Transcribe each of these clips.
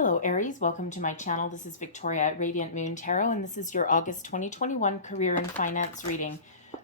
Hello Aries, welcome to my channel. This is Victoria at Radiant Moon Tarot, and this is your August 2021 career and finance reading.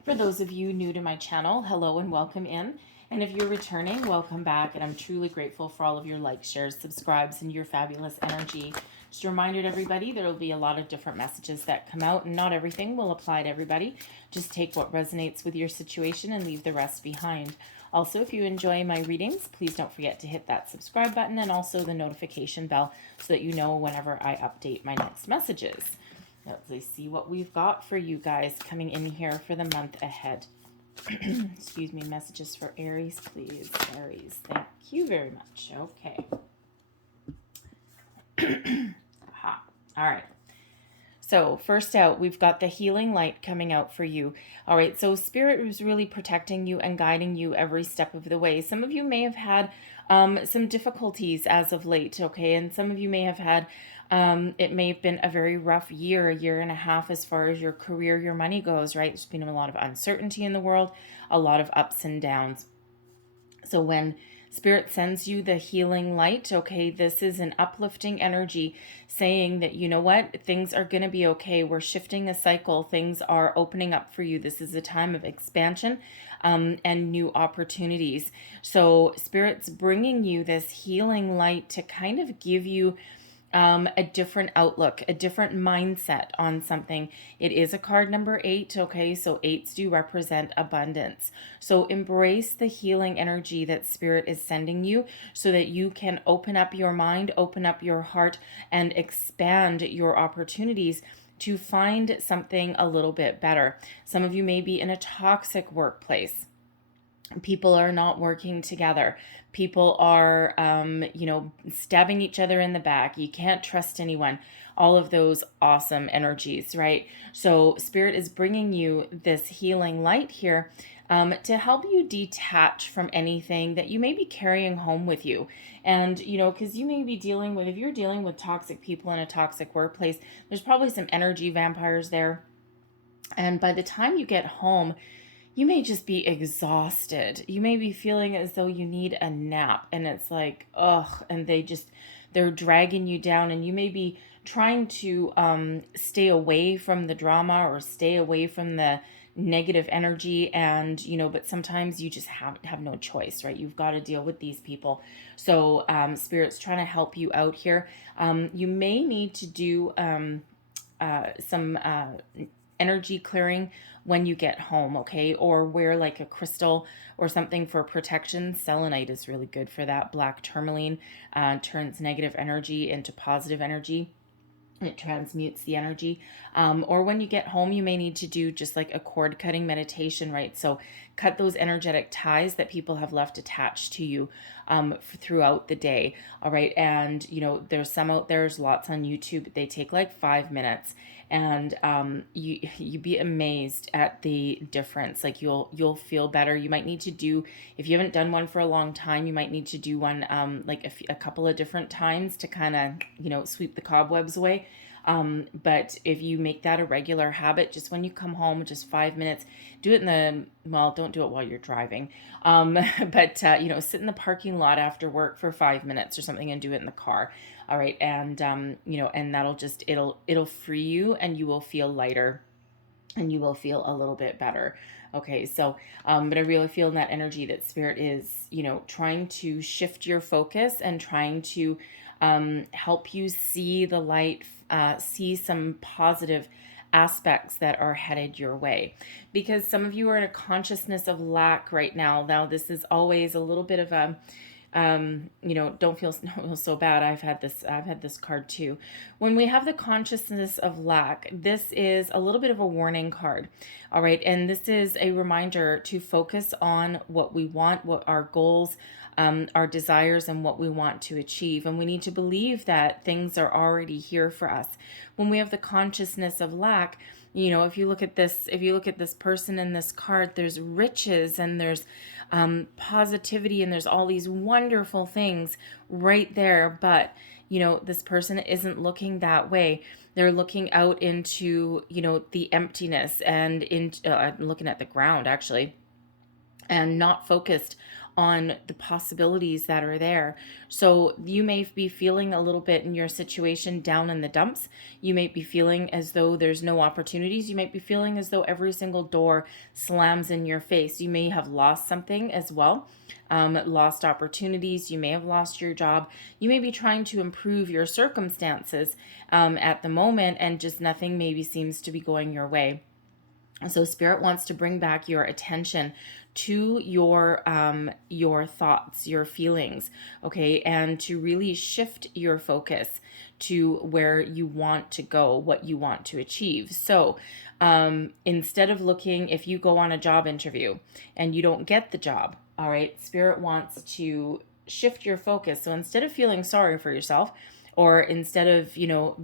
For those of you new to my channel, hello and welcome in. And if you're returning, welcome back. And I'm truly grateful for all of your likes, shares, subscribes, and your fabulous energy. Just a reminder to everybody, there will be a lot of different messages that come out, and not everything will apply to everybody. Just take what resonates with your situation and leave the rest behind. Also, if you enjoy my readings, please don't forget to hit that subscribe button and also the notification bell so that you know whenever I update my next messages. Let's see what we've got for you guys coming in here for the month ahead. Excuse me, messages for Aries, please. Aries, thank you very much. Okay. Aha. All right. So first out, we've got the healing light coming out for you. All right, so Spirit is really protecting you and guiding you every step of the way. Some of you may have had some difficulties as of late, okay? And some of you may have had, it may have been a very rough year, a year and a half as far as your career, your money goes, right? There's been a lot of uncertainty in the world, a lot of ups and downs. So when Spirit sends you the healing light, okay, this is an uplifting energy saying that, you know what, things are going to be okay. We're shifting a cycle. Things are opening up for you. This is a time of expansion and new opportunities. So Spirit's bringing you this healing light to kind of give you a different outlook, a different mindset on something. It is a card number 8, okay? So 8s do represent abundance. So embrace the healing energy that Spirit is sending you so that you can open up your mind, open up your heart, and expand your opportunities to find something a little bit better. Some of you may be in a toxic workplace. People are not working together. People are, stabbing each other in the back. You can't trust anyone. All of those awesome energies, right? So Spirit is bringing you this healing light here to help you detach from anything that you may be carrying home with you. And, because you may be dealing with, if you're dealing with toxic people in a toxic workplace, there's probably some energy vampires there. And by the time you get home, you may just be exhausted. You may be feeling as though you need a nap, and it's like, ugh, and they're dragging you down, and you may be trying to stay away from the drama or stay away from the negative energy, and but sometimes you just have no choice, right? You've got to deal with these people. So Spirit's trying to help you out here. You may need to do some energy clearing when you get home, okay? Or wear like a crystal or something for protection. Selenite is really good for that. Black tourmaline turns negative energy into positive energy. It transmutes the energy. Or when you get home, you may need to do just like a cord cutting meditation, right? So cut those energetic ties that people have left attached to you throughout the day. All right. And, there's some out there's lots on YouTube. They take like 5 minutes, and you'd be amazed at the difference. Like you'll feel better. You might need to do, if you haven't done one for a long time, you might need to do one like a couple of different times to kind of sweep the cobwebs away. But if you make that a regular habit, just when you come home, just 5 minutes, do it don't do it while you're driving. But sit in the parking lot after work for 5 minutes or something and do it in the car. All right. And, and that'll it'll free you, and you will feel lighter, and you will feel a little bit better. Okay, so but I really feel in that energy that Spirit is, trying to shift your focus and trying to help you see the light, see some positive aspects that are headed your way. Because some of you are in a consciousness of lack right now. Now, this is always a little bit of a don't feel so bad. I've had this card too. When we have the consciousness of lack, this is a little bit of a warning card. All right. And this is a reminder to focus on what we want, what our goals, our desires, and what we want to achieve. And we need to believe that things are already here for us. When we have the consciousness of lack, if you look at this person in this card, there's riches, and there's positivity, and there's all these wonderful things right there. But, this person isn't looking that way. They're looking out into, the emptiness, and looking at the ground, actually, and not focused on the possibilities that are there. So you may be feeling a little bit in your situation down in the dumps. You may be feeling as though there's no opportunities. You might be feeling as though every single door slams in your face. You may have lost something as well, lost opportunities. You may have lost your job. You may be trying to improve your circumstances at the moment, and just nothing maybe seems to be going your way. So Spirit wants to bring back your attention to your thoughts, your feelings, okay, and to really shift your focus to where you want to go, what you want to achieve. So instead of looking, if you go on a job interview and you don't get the job, all right, Spirit wants to shift your focus. So instead of feeling sorry for yourself, or instead of,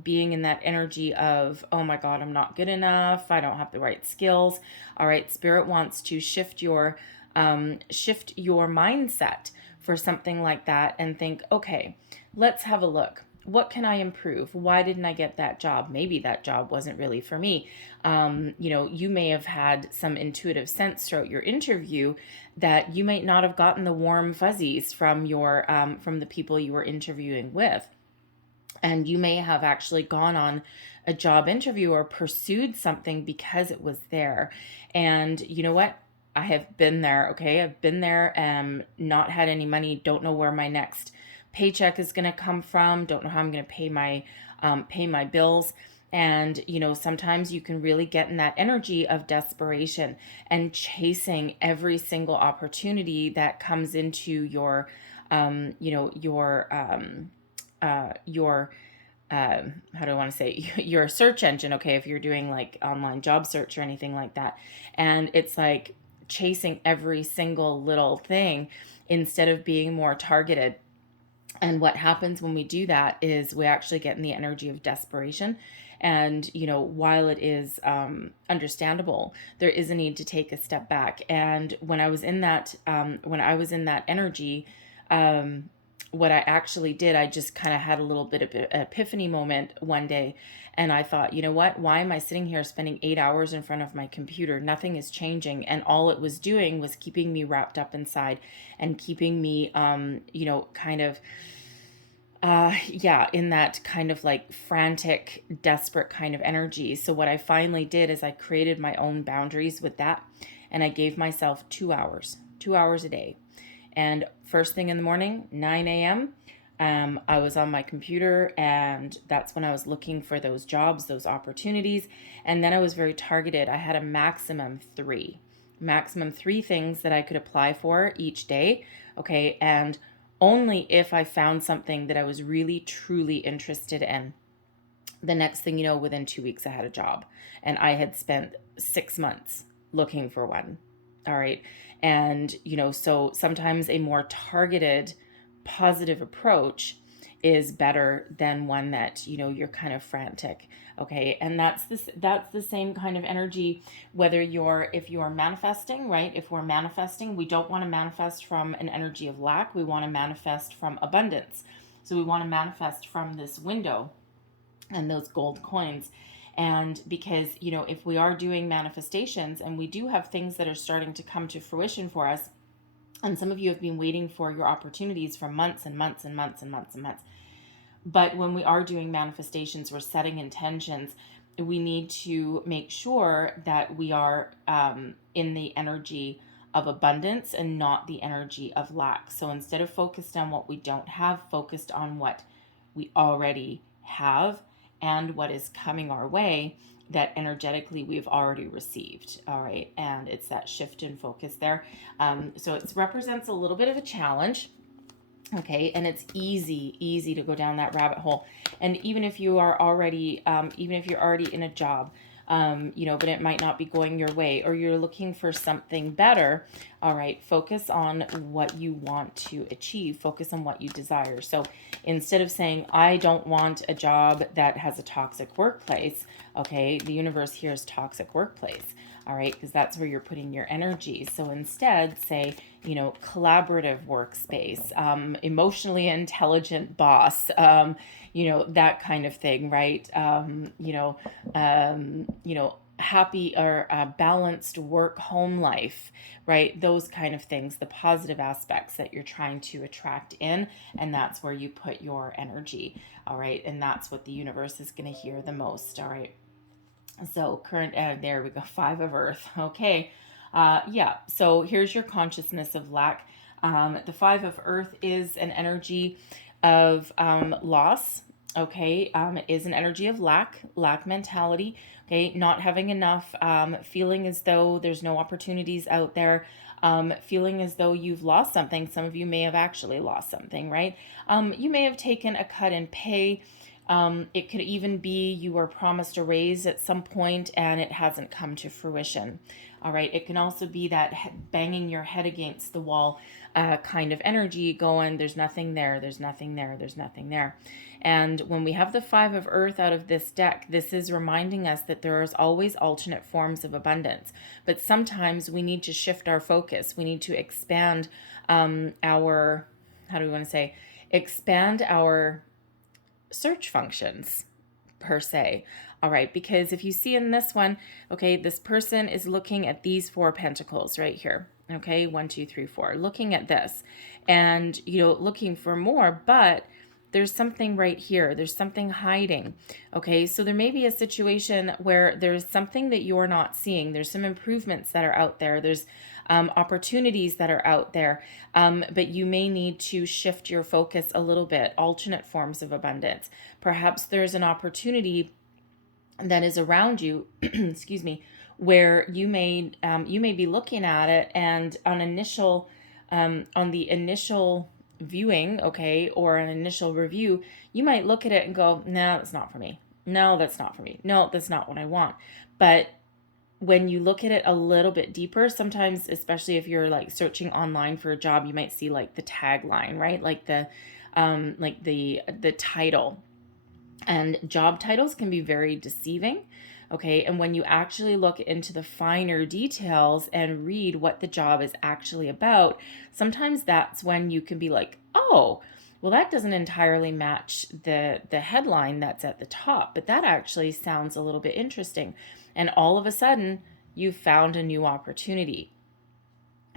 being in that energy of, oh my God, I'm not good enough, I don't have the right skills. All right, Spirit wants to shift your mindset for something like that and think, okay, let's have a look. What can I improve? Why didn't I get that job? Maybe that job wasn't really for me. You may have had some intuitive sense throughout your interview that you might not have gotten the warm fuzzies from the people you were interviewing with. And you may have actually gone on a job interview or pursued something because it was there. And you know what? I have been there, okay? I've been there, not had any money, don't know where my next paycheck is going to come from, don't know how I'm going to pay my bills. And, sometimes you can really get in that energy of desperation and chasing every single opportunity that comes into your how do I want to say, your search engine, okay, if you're doing like online job search or anything like that. And it's like chasing every single little thing instead of being more targeted. And what happens when we do that is we actually get in the energy of desperation. And, while it is understandable, there is a need to take a step back. And when I was in that energy, what I actually did, I just kind of had a little bit of an epiphany moment one day. And I thought, you know what? Why am I sitting here spending 8 hours in front of my computer? Nothing is changing. And all it was doing was keeping me wrapped up inside and keeping me, in that kind of like frantic, desperate kind of energy. So what I finally did is I created my own boundaries with that. And I gave myself 2 hours a day. And first thing in the morning, 9 a.m., I was on my computer, and that's when I was looking for those jobs, those opportunities. And then I was very targeted. I had a maximum three things that I could apply for each day. Okay. And only if I found something that I was really, truly interested in. The next thing you know, within 2 weeks, I had a job, and I had spent 6 months looking for one. All right. And, so sometimes a more targeted, positive approach is better than one that, you're kind of frantic. Okay. And that's the same kind of energy, if you're manifesting, right? If we're manifesting, we don't want to manifest from an energy of lack. We want to manifest from abundance. So we want to manifest from this window and those gold coins. And because, if we are doing manifestations and we do have things that are starting to come to fruition for us, and some of you have been waiting for your opportunities for months and months and months and months and months. But when we are doing manifestations, we're setting intentions. We need to make sure that we are in the energy of abundance and not the energy of lack. So instead of focused on what we don't have, focused on what we already have and what is coming our way that energetically we've already received. All right. And it's that shift in focus there. So it represents a little bit of a challenge. Okay. And it's easy to go down that rabbit hole. And even if you are already, in a job, but it might not be going your way, or you're looking for something better. All right, focus on what you want to achieve. Focus on what you desire. So instead of saying, I don't want a job that has a toxic workplace, okay, the universe here is toxic workplace. All right, because that's where you're putting your energy. So instead, say, collaborative workspace, emotionally intelligent boss, that kind of thing, right? happy or balanced work home life, right? Those kind of things, the positive aspects that you're trying to attract in, and that's where you put your energy. All right, and that's what the universe is going to hear the most. All right, so current, there we go, Five of Earth. Okay, yeah, so here's your consciousness of lack. The Five of Earth is an energy of loss. Okay, it is an energy of lack mentality. Okay, not having enough, feeling as though there's no opportunities out there, feeling as though you've lost something. Some of you may have actually lost something, right? You may have taken a cut in pay. It could even be you were promised a raise at some point and it hasn't come to fruition. All right. It can also be that banging your head against the wall kind of energy going, there's nothing there, there's nothing there, there's nothing there. And when we have the Five of Earth out of this deck, this is reminding us that there is always alternate forms of abundance. But sometimes we need to shift our focus. We need to expand our, how do we want to say, expand our search functions per se. All right, because if you see in this one, okay, this person is looking at these Four Pentacles right here. Okay, 1, 2, 3, 4, looking at this and, looking for more, but there's something right here. There's something hiding. Okay, so there may be a situation where there's something that you're not seeing. There's some improvements that are out there. There's opportunities that are out there, but you may need to shift your focus a little bit. Alternate forms of abundance. Perhaps there's an opportunity that is around you, excuse me, where you may be looking at it, and on the initial viewing, okay, or an initial review, you might look at it and go, no, that's not for me. No, that's not for me. No, that's not what I want. But when you look at it a little bit deeper, sometimes, especially if you're like searching online for a job, you might see like the tagline, right? Like the title. And job titles can be very deceiving. Okay, and when you actually look into the finer details and read what the job is actually about, sometimes that's when you can be like, oh, well, that doesn't entirely match the headline that's at the top, but that actually sounds a little bit interesting. And all of a sudden, you've found a new opportunity.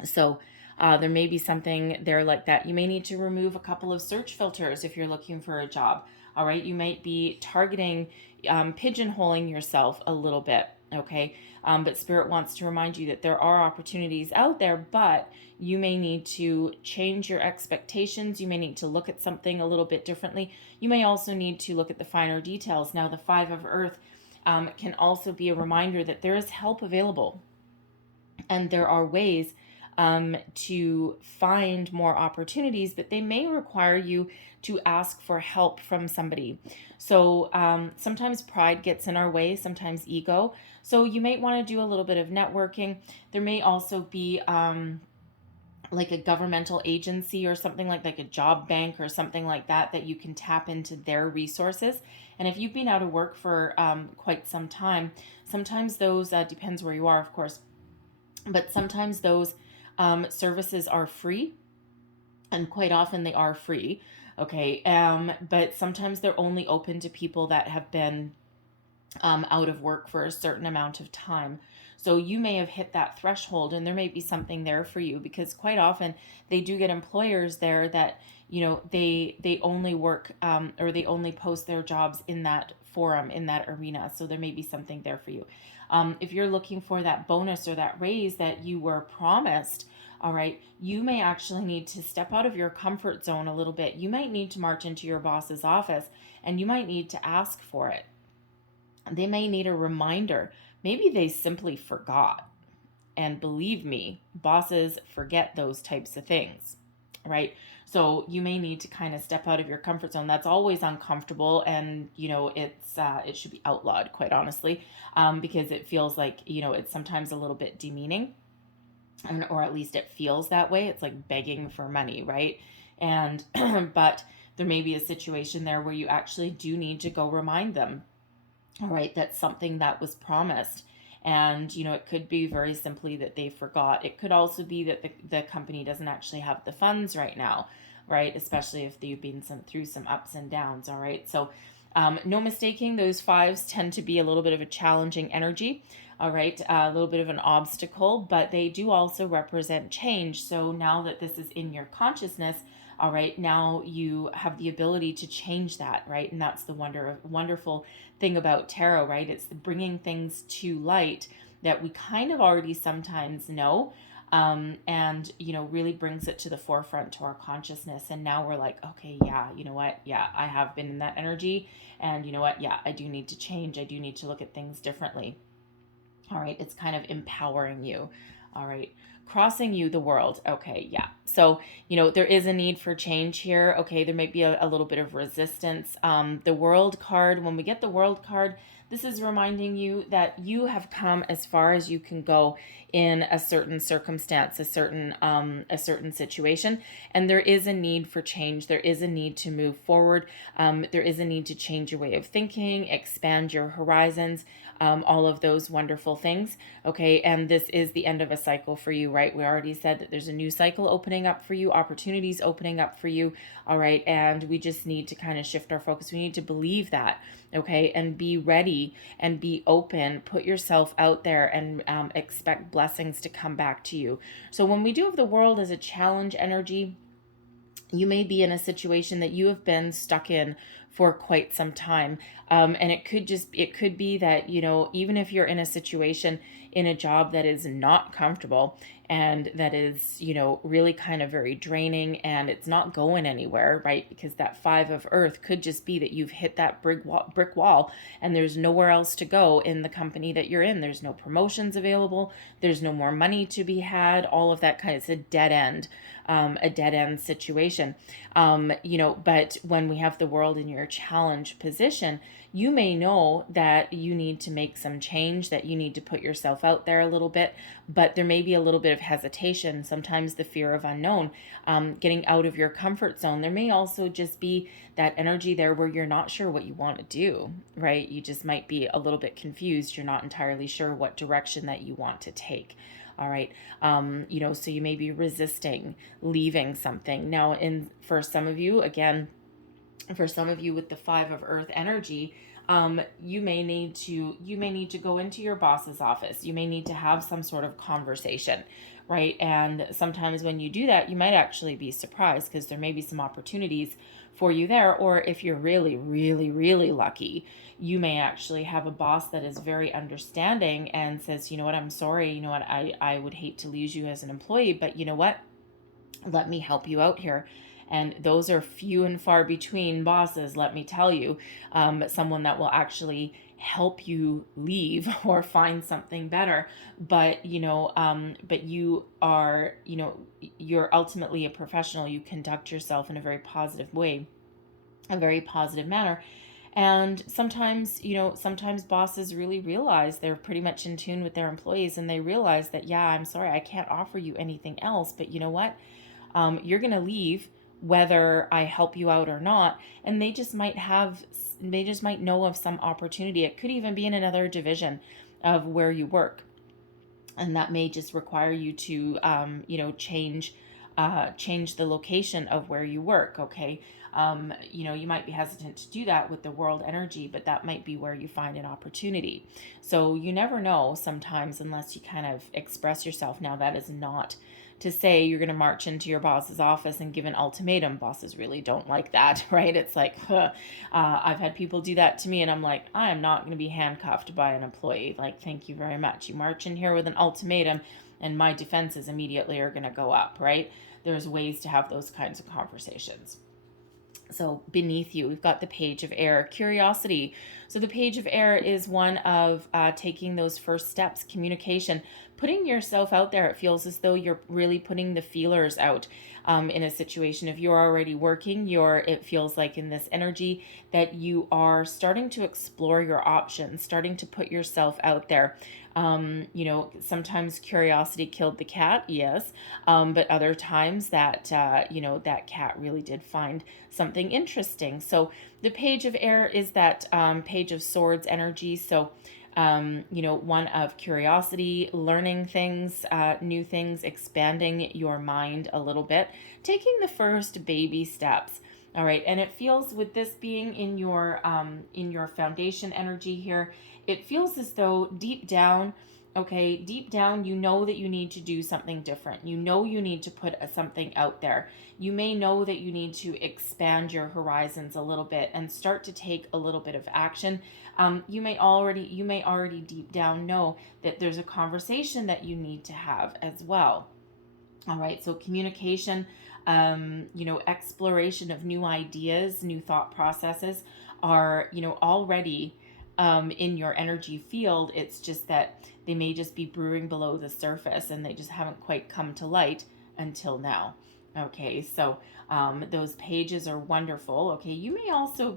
So there may be something there like that. You may need to remove a couple of search filters if you're looking for a job. All right, you might be targeting, pigeonholing yourself a little bit, okay? But Spirit wants to remind you that there are opportunities out there, but you may need to change your expectations. You may need to look at something a little bit differently. You may also need to look at the finer details. Now, the Five of Earth can also be a reminder that there is help available, and there are ways to find more opportunities, but they may require you to ask for help from somebody. So sometimes pride gets in our way, sometimes ego. So you might want to do a little bit of networking. There may also be like a governmental agency or something like a job bank or something like that you can tap into their resources. And if you've been out of work for quite some time, sometimes those, depends where you are, of course, but sometimes those services are free, and quite often they are free. Okay. But sometimes they're only open to people that have been out of work for a certain amount of time. So you may have hit that threshold, and there may be something there for you, because quite often they do get employers there that, they only work or they only post their jobs in that forum, in that arena. So there may be something there for you. If you're looking for that bonus or that raise that you were promised, all right, you may actually need to step out of your comfort zone a little bit. You might need to march into your boss's office, and you might need to ask for it. They may need a reminder. Maybe they simply forgot. And believe me, bosses forget those types of things, right? So you may need to kind of step out of your comfort zone. That's always uncomfortable, and it should be outlawed, quite honestly, because it feels like it's sometimes a little bit demeaning, or at least it feels that way. It's like begging for money, right? And but there may be a situation there where you actually do need to go remind them, all right, that's something that was promised. And, it could be very simply that they forgot. It could also be that the company doesn't actually have the funds right now, right? Especially if they've been through some ups and downs, all right? So no mistaking, those fives tend to be a little bit of a challenging energy. All right, a little bit of an obstacle, but they do also represent change. So now that this is in your consciousness, all right, now you have the ability to change that, right? And that's the wonderful thing about tarot, right? It's bringing things to light that we kind of already sometimes know, and really brings it to the forefront to our consciousness. And now we're like, okay, yeah, you know what, yeah, I have been in that energy, and you know what, yeah, I do need to change. I do need to look at things differently. All right, it's kind of empowering you. All right, crossing you the world. Okay, yeah. So, there is a need for change here. Okay, there might be a little bit of resistance. The world card, when we get the world card, this is reminding you that you have come as far as you can go in a certain circumstance, a certain situation, and there is a need for change. There is a need to move forward. There is a need to change your way of thinking, expand your horizons, all of those wonderful things. Okay, and this is the end of a cycle for you, right? We already said that there's a new cycle opening up for you, opportunities opening up for you. All right, and we just need to kind of shift our focus. We need to believe that, okay, and be ready and be open. Put yourself out there and expect blessings to come back to you. So when we do have the world as a challenge energy, you may be in a situation that you have been stuck in for quite some time. And it could be that, even if you're in a situation in a job that is not comfortable and that is, really kind of very draining and it's not going anywhere, right? Because that 5 of earth could just be that you've hit that brick wall and there's nowhere else to go in the company that you're in. There's no promotions available. There's no more money to be had, all of that kind of, it's a dead end situation. But when we have the world in your challenge position, you may know that you need to make some change, that you need to put yourself out there a little bit, but there may be a little bit of hesitation, sometimes the fear of unknown, getting out of your comfort zone. There may also just be that energy there where you're not sure what you want to do, right? You just might be a little bit confused. You're not entirely sure what direction that you want to take. All right. So you may be resisting leaving something. Now, for some of you, again, with the 5 of earth energy, you may need to go into your boss's office. You may need to have some sort of conversation, right? And sometimes when you do that, you might actually be surprised because there may be some opportunities for you there. Or if you're really, really, really lucky, you may actually have a boss that is very understanding and says, you know what, I'm sorry, you know what, I would hate to lose you as an employee, but you know what, let me help you out here. And those are few and far between bosses, let me tell you. Someone that will actually help you leave or find something better. But you are, you're ultimately a professional. You conduct yourself in a very positive way, a very positive manner. And sometimes bosses really realize they're pretty much in tune with their employees, and they realize that, yeah, I'm sorry, I can't offer you anything else, but you know what? You're going to leave whether I help you out or not. And they just might know of some opportunity. It could even be in another division of where you work. And that may just require you to, change the location of where you work. Okay. You might be hesitant to do that with the world energy, but that might be where you find an opportunity. So you never know sometimes unless you kind of express yourself. Now, that is not to say you're going to march into your boss's office and give an ultimatum. Bosses really don't like that, right? It's like, I've had people do that to me, and I'm like, I am not going to be handcuffed by an employee. Like, thank you very much. You march in here with an ultimatum, and my defenses immediately are going to go up, right? There's ways to have those kinds of conversations. So beneath you, we've got the Page of Air, curiosity. So the Page of Air is one of taking those first steps, communication, putting yourself out there. It feels as though you're really putting the feelers out in a situation. If you're already working, it feels like in this energy that you are starting to explore your options, starting to put yourself out there. Sometimes curiosity killed the cat, yes, but other times that cat really did find something interesting. So the Page of Air is that Page of Swords energy. So, one of curiosity, learning things, new things, expanding your mind a little bit, taking the first baby steps. All right, and it feels, with this being in your foundation energy here, it feels as though deep down, okay, deep down, you know that you need to do something different. You know you need to put something out there. You may know that you need to expand your horizons a little bit and start to take a little bit of action. You may already deep down know that there's a conversation that you need to have as well. All right, so communication, exploration of new ideas, new thought processes are, already in your energy field. It's just that they may just be brewing below the surface and they just haven't quite come to light until now. Okay, so those pages are wonderful. Okay, you may also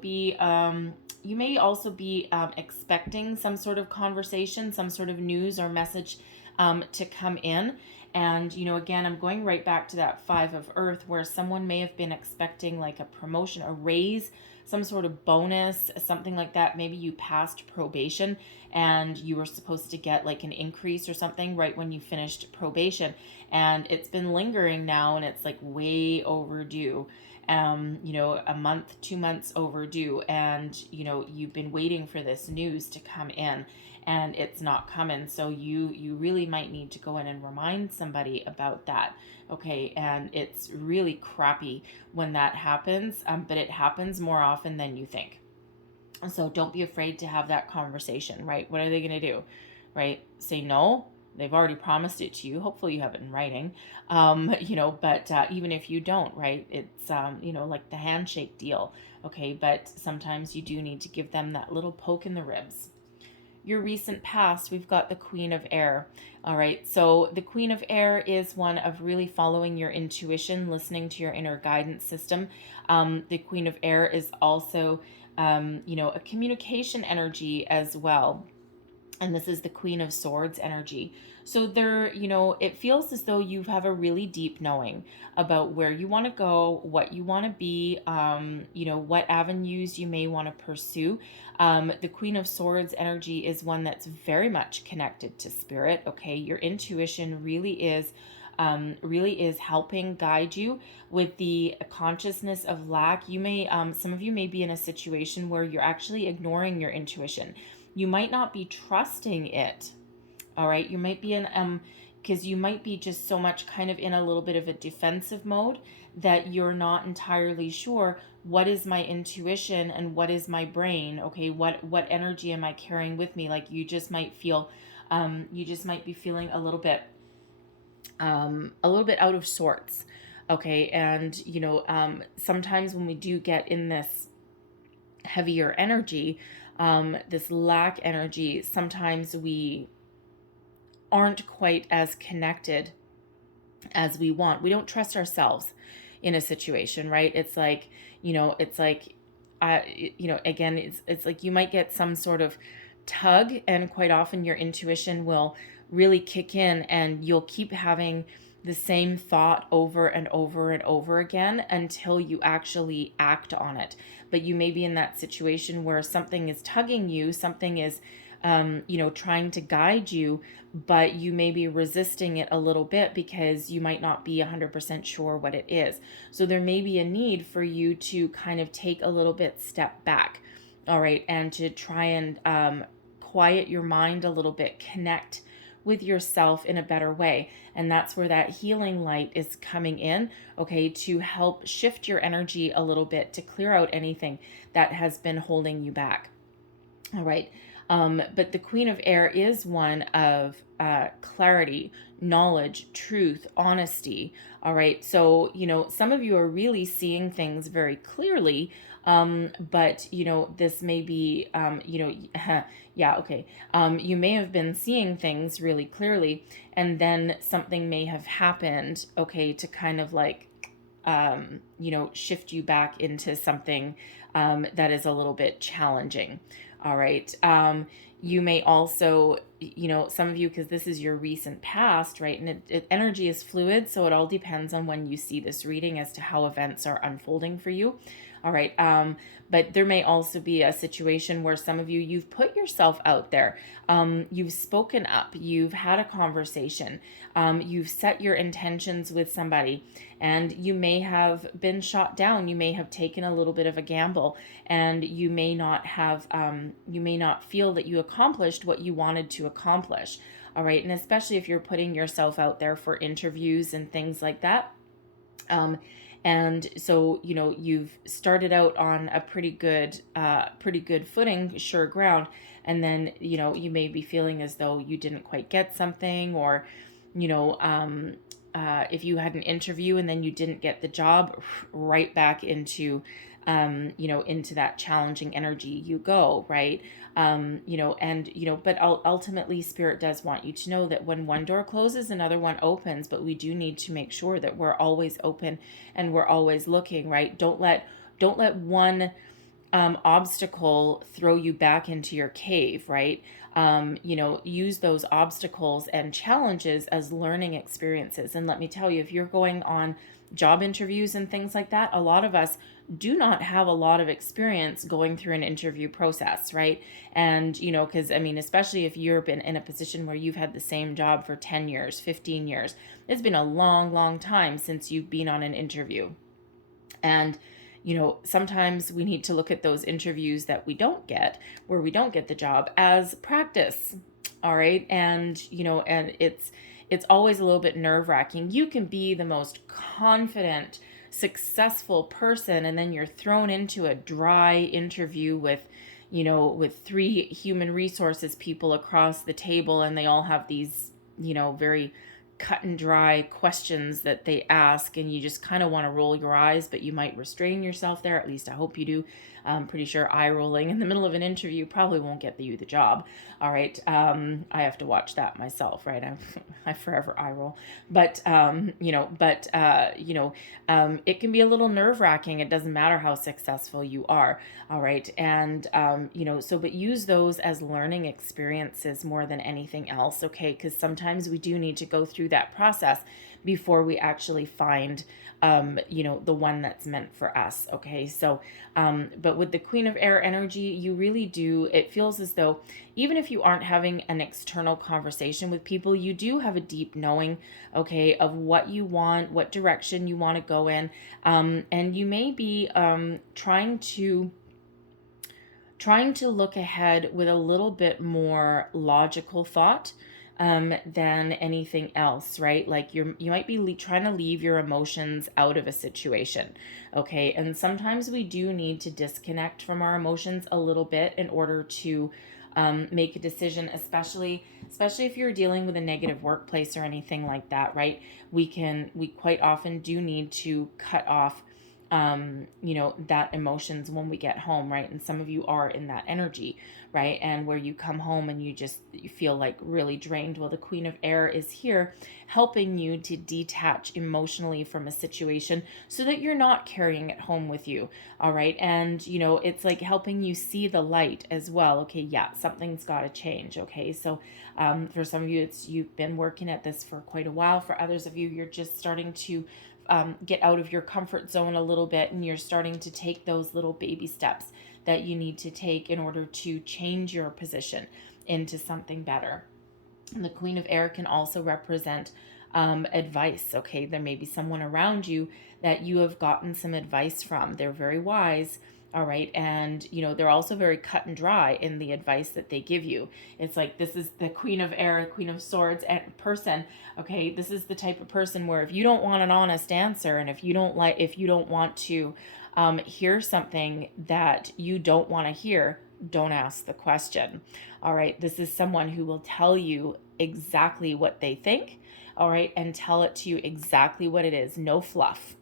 be expecting some sort of conversation, some sort of news or message to come in. And, again, I'm going right back to that Five of Earth, where someone may have been expecting like a promotion, a raise, some sort of bonus, something like that. Maybe you passed probation and you were supposed to get like an increase or something right when you finished probation. And it's been lingering now and it's like way overdue. A month, 2 months overdue. And, you've been waiting for this news to come in and it's not coming. So you really might need to go in and remind somebody about that. Okay, and it's really crappy when that happens, but it happens more often than you think. So don't be afraid to have that conversation, right? What are they going to do, right? Say no. They've already promised it to you. Hopefully you have it in writing, but even if you don't, right, it's, like the handshake deal. Okay, but sometimes you do need to give them that little poke in the ribs. Your recent past, we've got the Queen of Air. All right, so the Queen of Air is one of really following your intuition, listening to your inner guidance system. The Queen of Air is also, a communication energy as well. And this is the Queen of Swords energy. So it feels as though you have a really deep knowing about where you want to go, what you want to be, what avenues you may want to pursue. The Queen of Swords energy is one that's very much connected to spirit. Okay, your intuition really is helping guide you with the consciousness of lack. Some of you may be in a situation where you're actually ignoring your intuition. You might not be trusting it. All right, you might be because you might be just so much kind of in a little bit of a defensive mode that you're not entirely sure what is my intuition and what is my brain. Okay, what energy am I carrying with me? Like you just might be feeling a little bit out of sorts. Okay, and sometimes when we do get in this heavier energy, this lack energy, sometimes we aren't quite as connected as we want. We don't trust ourselves in a situation, right? It's like, again, it's like you might get some sort of tug, and quite often your intuition will really kick in and you'll keep having the same thought over and over and over again until you actually act on it. But you may be in that situation where something is tugging you, something is trying to guide you, but you may be resisting it a little bit because you might not be 100% sure what it is. So there may be a need for you to kind of take a little bit step back, all right, and to try and quiet your mind a little bit, connect with yourself in a better way. And that's where that healing light is coming in, okay, to help shift your energy a little bit, to clear out anything that has been holding you back. All right. But the Queen of Air is one of clarity, knowledge, truth, honesty. All right. So, some of you are really seeing things very clearly. But, this may be, yeah, okay. You may have been seeing things really clearly, and then something may have happened, okay, to kind of like, shift you back into something that is a little bit challenging. All right. You may also, some of you, because this is your recent past, right? And energy is fluid, so it all depends on when you see this reading as to how events are unfolding for you. All right. But there may also be a situation where some of you, you've put yourself out there. You've spoken up. You've had a conversation. You've set your intentions with somebody, and you may have been shot down. You may have taken a little bit of a gamble, and you may not have, you may not feel that you accomplished what you wanted to accomplish. All right. And especially if you're putting yourself out there for interviews and things like that. And so, you've started out on a pretty good footing, sure ground. And then, you may be feeling as though you didn't quite get something, or, if you had an interview and then you didn't get the job, right back into, into that challenging energy you go, right? But ultimately Spirit does want you to know that when one door closes, another one opens, but we do need to make sure that we're always open and we're always looking, right? Don't let one obstacle throw you back into your cave, right? Use those obstacles and challenges as learning experiences. And let me tell you, if you're going on job interviews and things like that, a lot of us do not have a lot of experience going through an interview process, right? And, because especially if you've been in a position where you've had the same job for 10 years, 15 years, it's been a long, long time since you've been on an interview. And, sometimes we need to look at those interviews that we don't get, where we don't get the job, as practice. All right. And, and it's always a little bit nerve-wracking. You can be the most confident, successful person, and then you're thrown into a dry interview with 3 human resources people across the table, and they all have these, very cut and dry questions that they ask, and you just kind of want to roll your eyes, but you might restrain yourself there. At least I hope you do. I'm pretty sure eye rolling in the middle of an interview probably won't get you the job. All right. I have to watch that myself, right? I forever eye roll, but it can be a little nerve wracking. It doesn't matter how successful you are. All right. And, but use those as learning experiences more than anything else. Okay. Because sometimes we do need to go through that process before we actually find, the one that's meant for us. Okay. So, but with the Queen of Air energy, you really do, it feels as though even if you aren't having an external conversation with people, you do have a deep knowing, okay, of what you want, what direction you want to go in. And you may be, trying to look ahead with a little bit more logical thought than anything else, right? Like you might be trying to leave your emotions out of a situation, okay? And sometimes we do need to disconnect from our emotions a little bit in order to make a decision, especially if you're dealing with a negative workplace or anything like that, right? We quite often do need to cut off that emotions when we get home, right? And some of you are in that energy, right? And where you come home and you feel like really drained. Well, the Queen of Air is here helping you to detach emotionally from a situation so that you're not carrying it home with you. All right. And, it's like helping you see the light as well. Okay. Yeah. Something's got to change. Okay. So, for some of you, you've been working at this for quite a while. For others of you, you're just starting to get out of your comfort zone a little bit, and you're starting to take those little baby steps that you need to take in order to change your position into something better. And the Queen of Air can also represent advice. Okay, there may be someone around you that you have gotten some advice from. They're very wise. All right. And, they're also very cut and dry in the advice that they give you. It's like, this is the Queen of Air, Queen of Swords and person. Okay. This is the type of person where if you don't want an honest answer, and if you don't want to hear something that you don't want to hear, don't ask the question. All right. This is someone who will tell you exactly what they think. All right. And tell it to you exactly what it is. No fluff.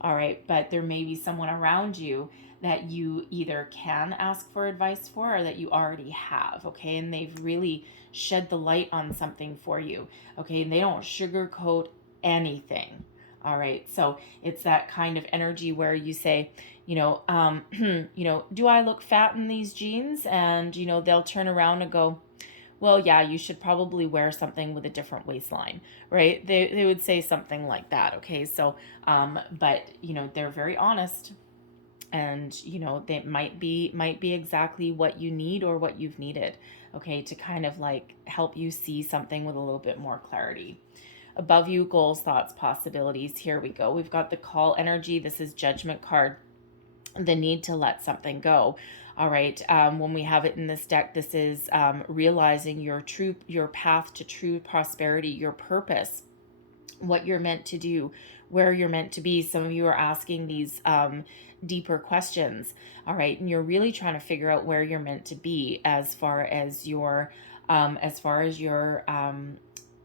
All right. But there may be someone around you that you either can ask for advice for, or that you already have, okay? And they've really shed the light on something for you, okay? And they don't sugarcoat anything, all right? So it's that kind of energy where you say, do I look fat in these jeans? And, they'll turn around and go, well, yeah, you should probably wear something with a different waistline, right? They would say something like that, okay? So, but, they're very honest. And, you know, they might be exactly what you need or what you've needed, okay, to kind of like help you see something with a little bit more clarity. Above you, goals, thoughts, possibilities. Here we go. We've got the call energy. This is Judgment card, the need to let something go. All right. When we have it in this deck, this is realizing your path to true prosperity, your purpose, what you're meant to do, where you're meant to be. Some of you are asking these deeper questions. All right. And you're really trying to figure out where you're meant to be as far as your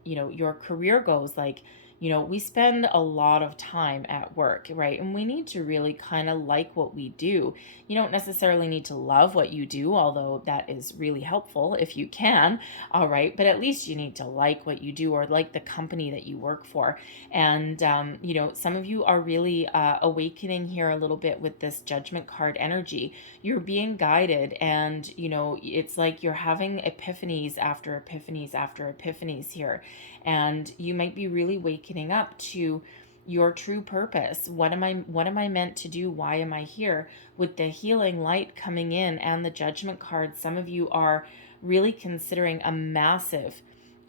you know, your career goes. Like, you know, we spend a lot of time at work, right? And we need to really kind of like what we do. You don't necessarily need to love what you do, although that is really helpful if you can, all right? But at least you need to like what you do, or like the company that you work for. And, you know, some of you are really awakening here a little bit with this Judgment card energy. You're being guided, and, you know, it's like you're having epiphanies after epiphanies after epiphanies here. And you might be really waking up to your true purpose. What am I meant to do? Why am I here? With the healing light coming in and the Judgment card, some of you are really considering a massive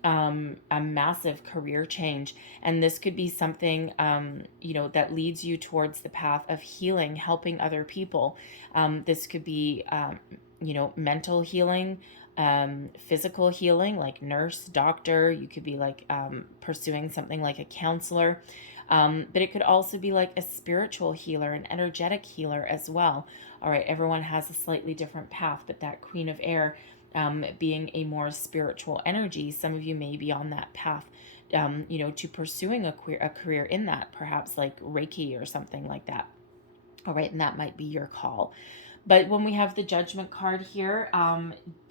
career change. And this could be something, you know, that leads you towards the path of healing, helping other people. This could be, you know, mental healing, physical healing, like nurse, doctor. You could be like pursuing something like a counselor. But it could also be like a spiritual healer, an energetic healer as well. All right, everyone has a slightly different path, but that Queen of Air, being a more spiritual energy, some of you may be on that path, you know, to pursuing a career in that, perhaps like Reiki or something like that. All right, and that might be your call. But when we have the Judgment card here,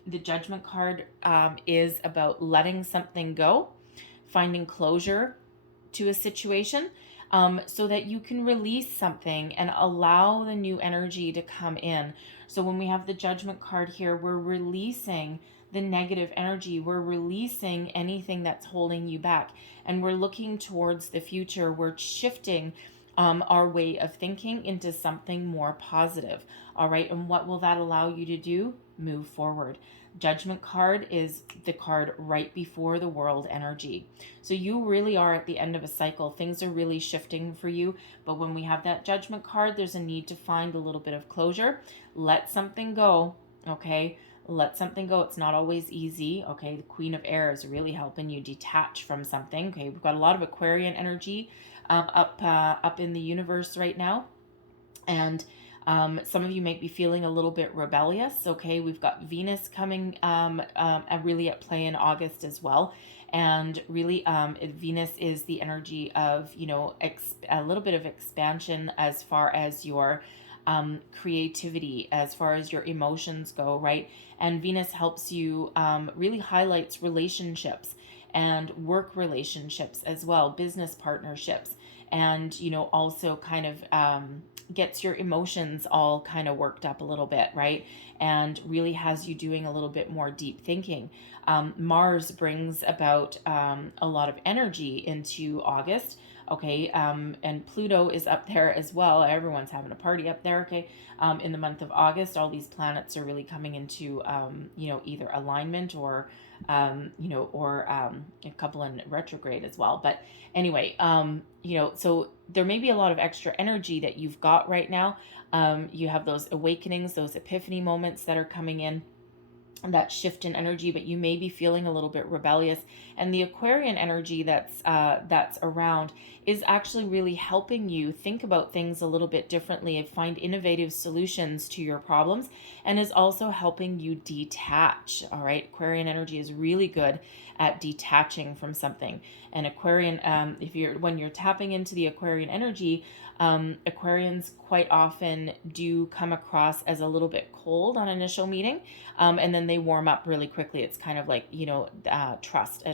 the Judgment card is about letting something go, finding closure to a situation, so that you can release something and allow the new energy to come in. So when we have the Judgment card here, we're releasing the negative energy. We're releasing anything that's holding you back, and we're looking towards the future. We're shifting our way of thinking into something more positive. All right. And what will that allow you to do? Move forward. Judgment card is the card right before the world energy. So you really are at the end of a cycle. Things are really shifting for you. But when we have that Judgment card, there's a need to find a little bit of closure. Let something go. Okay. Let something go. It's not always easy. Okay. The Queen of Air is really helping you detach from something. Okay. We've got a lot of Aquarian energy up in the universe right now. And some of you might be feeling a little bit rebellious. Okay, we've got Venus coming really at play in August as well. And really, Venus is the energy of, you know, a little bit of expansion as far as your creativity, as far as your emotions go, right? And Venus helps you, really highlights relationships and work relationships as well, business partnerships. And, you know, also kind of gets your emotions all kind of worked up a little bit, right? And really has you doing a little bit more deep thinking. Mars brings about a lot of energy into August. Okay, and Pluto is up there as well. Everyone's having a party up there. Okay, in the month of August, all these planets are really coming into, you know, either alignment or, you know, or a couple in retrograde as well. But anyway, you know, so there may be a lot of extra energy that you've got right now. You have those awakenings, those epiphany moments that are coming in, that shift in energy, but you may be feeling a little bit rebellious. And the Aquarian energy that's around is actually really helping you think about things a little bit differently and find innovative solutions to your problems, and is also helping you detach. All right, Aquarian energy is really good at detaching from something. And Aquarian, when you're tapping into the Aquarian energy, Aquarians quite often do come across as a little bit cold on initial meeting, and then they warm up really quickly. It's kind of like, you know, a trust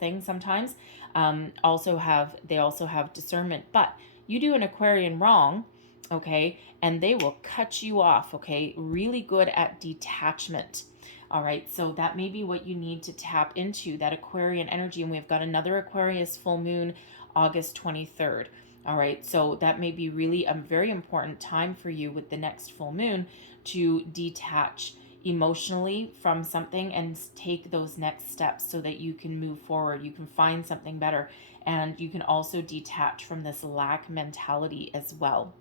thing sometimes. They also have discernment, but you do an Aquarian wrong, okay, and they will cut you off. Okay, really good at detachment. All right, so that may be what you need to tap into, that Aquarian energy. And we've got another Aquarius full moon, August 23rd. All right, so that may be really a very important time for you with the next full moon to detach emotionally from something and take those next steps so that you can move forward. You can find something better, and you can also detach from this lack mentality as well.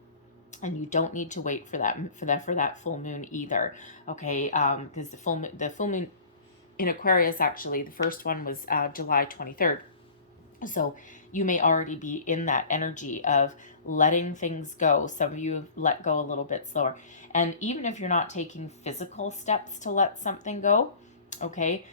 And you don't need to wait for that full moon either. Okay, because the full moon in Aquarius, actually, the first one was July 23rd. So you may already be in that energy of letting things go. Some of you have let go a little bit slower. And even if you're not taking physical steps to let something go, okay,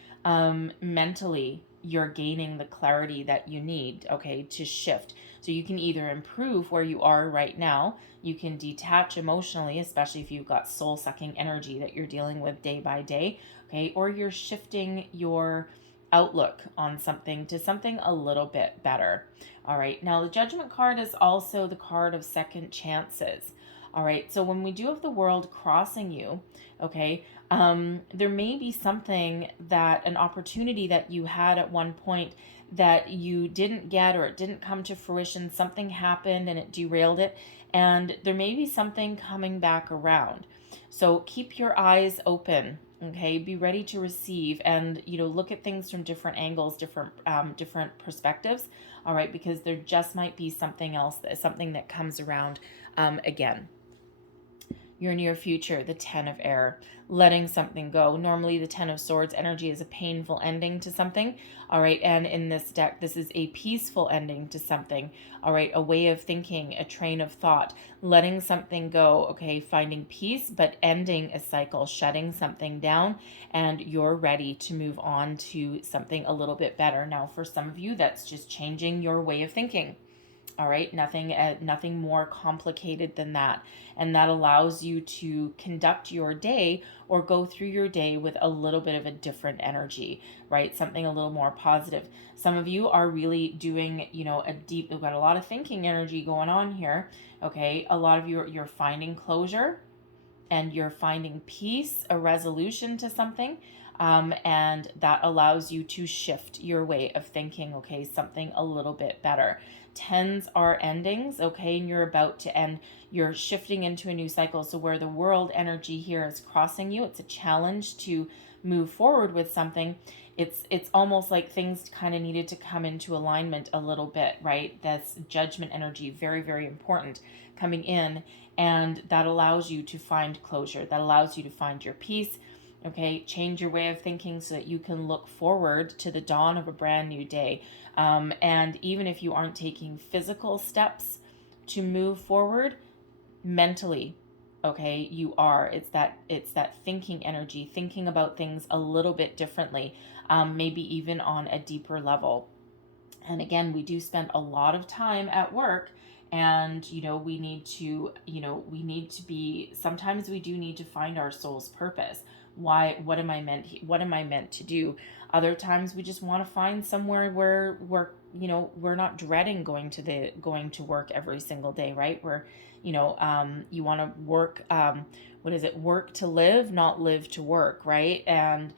mentally, you're gaining the clarity that you need, okay, to shift. So you can either improve where you are right now, you can detach emotionally, especially if you've got soul sucking energy that you're dealing with day by day, okay, or you're shifting your outlook on something to something a little bit better. All right, now the Judgment card is also the card of second chances. All right, so when we do have the world crossing you, okay, there may be something that an opportunity that you had at one point that you didn't get, or it didn't come to fruition. Something happened and it derailed it, and there may be something coming back around. So keep your eyes open. Okay, be ready to receive, and look at things from different angles, different perspectives. All right, because there just might be something else, something that comes around again. Your near future, the Ten of Air, letting something go. Normally, the Ten of Swords energy is a painful ending to something. All right, and in this deck, this is a peaceful ending to something. All right, a way of thinking, a train of thought, letting something go. Okay, finding peace, but ending a cycle, shutting something down, and you're ready to move on to something a little bit better. Now, for some of you, that's just changing your way of thinking. All right, nothing more complicated than that. And that allows you to conduct your day or go through your day with a little bit of a different energy, right? Something a little more positive. Some of you are really doing, we've got a lot of thinking energy going on here. Okay, a lot of you're finding closure and you're finding peace, a resolution to something. And that allows you to shift your way of thinking, okay, something a little bit better. Tens are endings, okay, and you're about to end. You're shifting into a new cycle. So where the world energy here is crossing you, it's a challenge to move forward with something. It's almost like things kind of needed to come into alignment a little bit, right? That's Judgment energy, very, very important, coming in, and that allows you to find closure. That allows you to find your peace. Okay, change your way of thinking so that you can look forward to the dawn of a brand new day. And even if you aren't taking physical steps to move forward, mentally, okay, you are. It's that thinking energy, thinking about things a little bit differently, maybe even on a deeper level. And again, we do spend a lot of time at work, and we need to be, sometimes we do need to find our soul's purpose. Why? What am I meant to do? Other times we just want to find somewhere where we're not dreading going to work every single day, right? Where you want to work, what is it, work to live, not live to work, right? And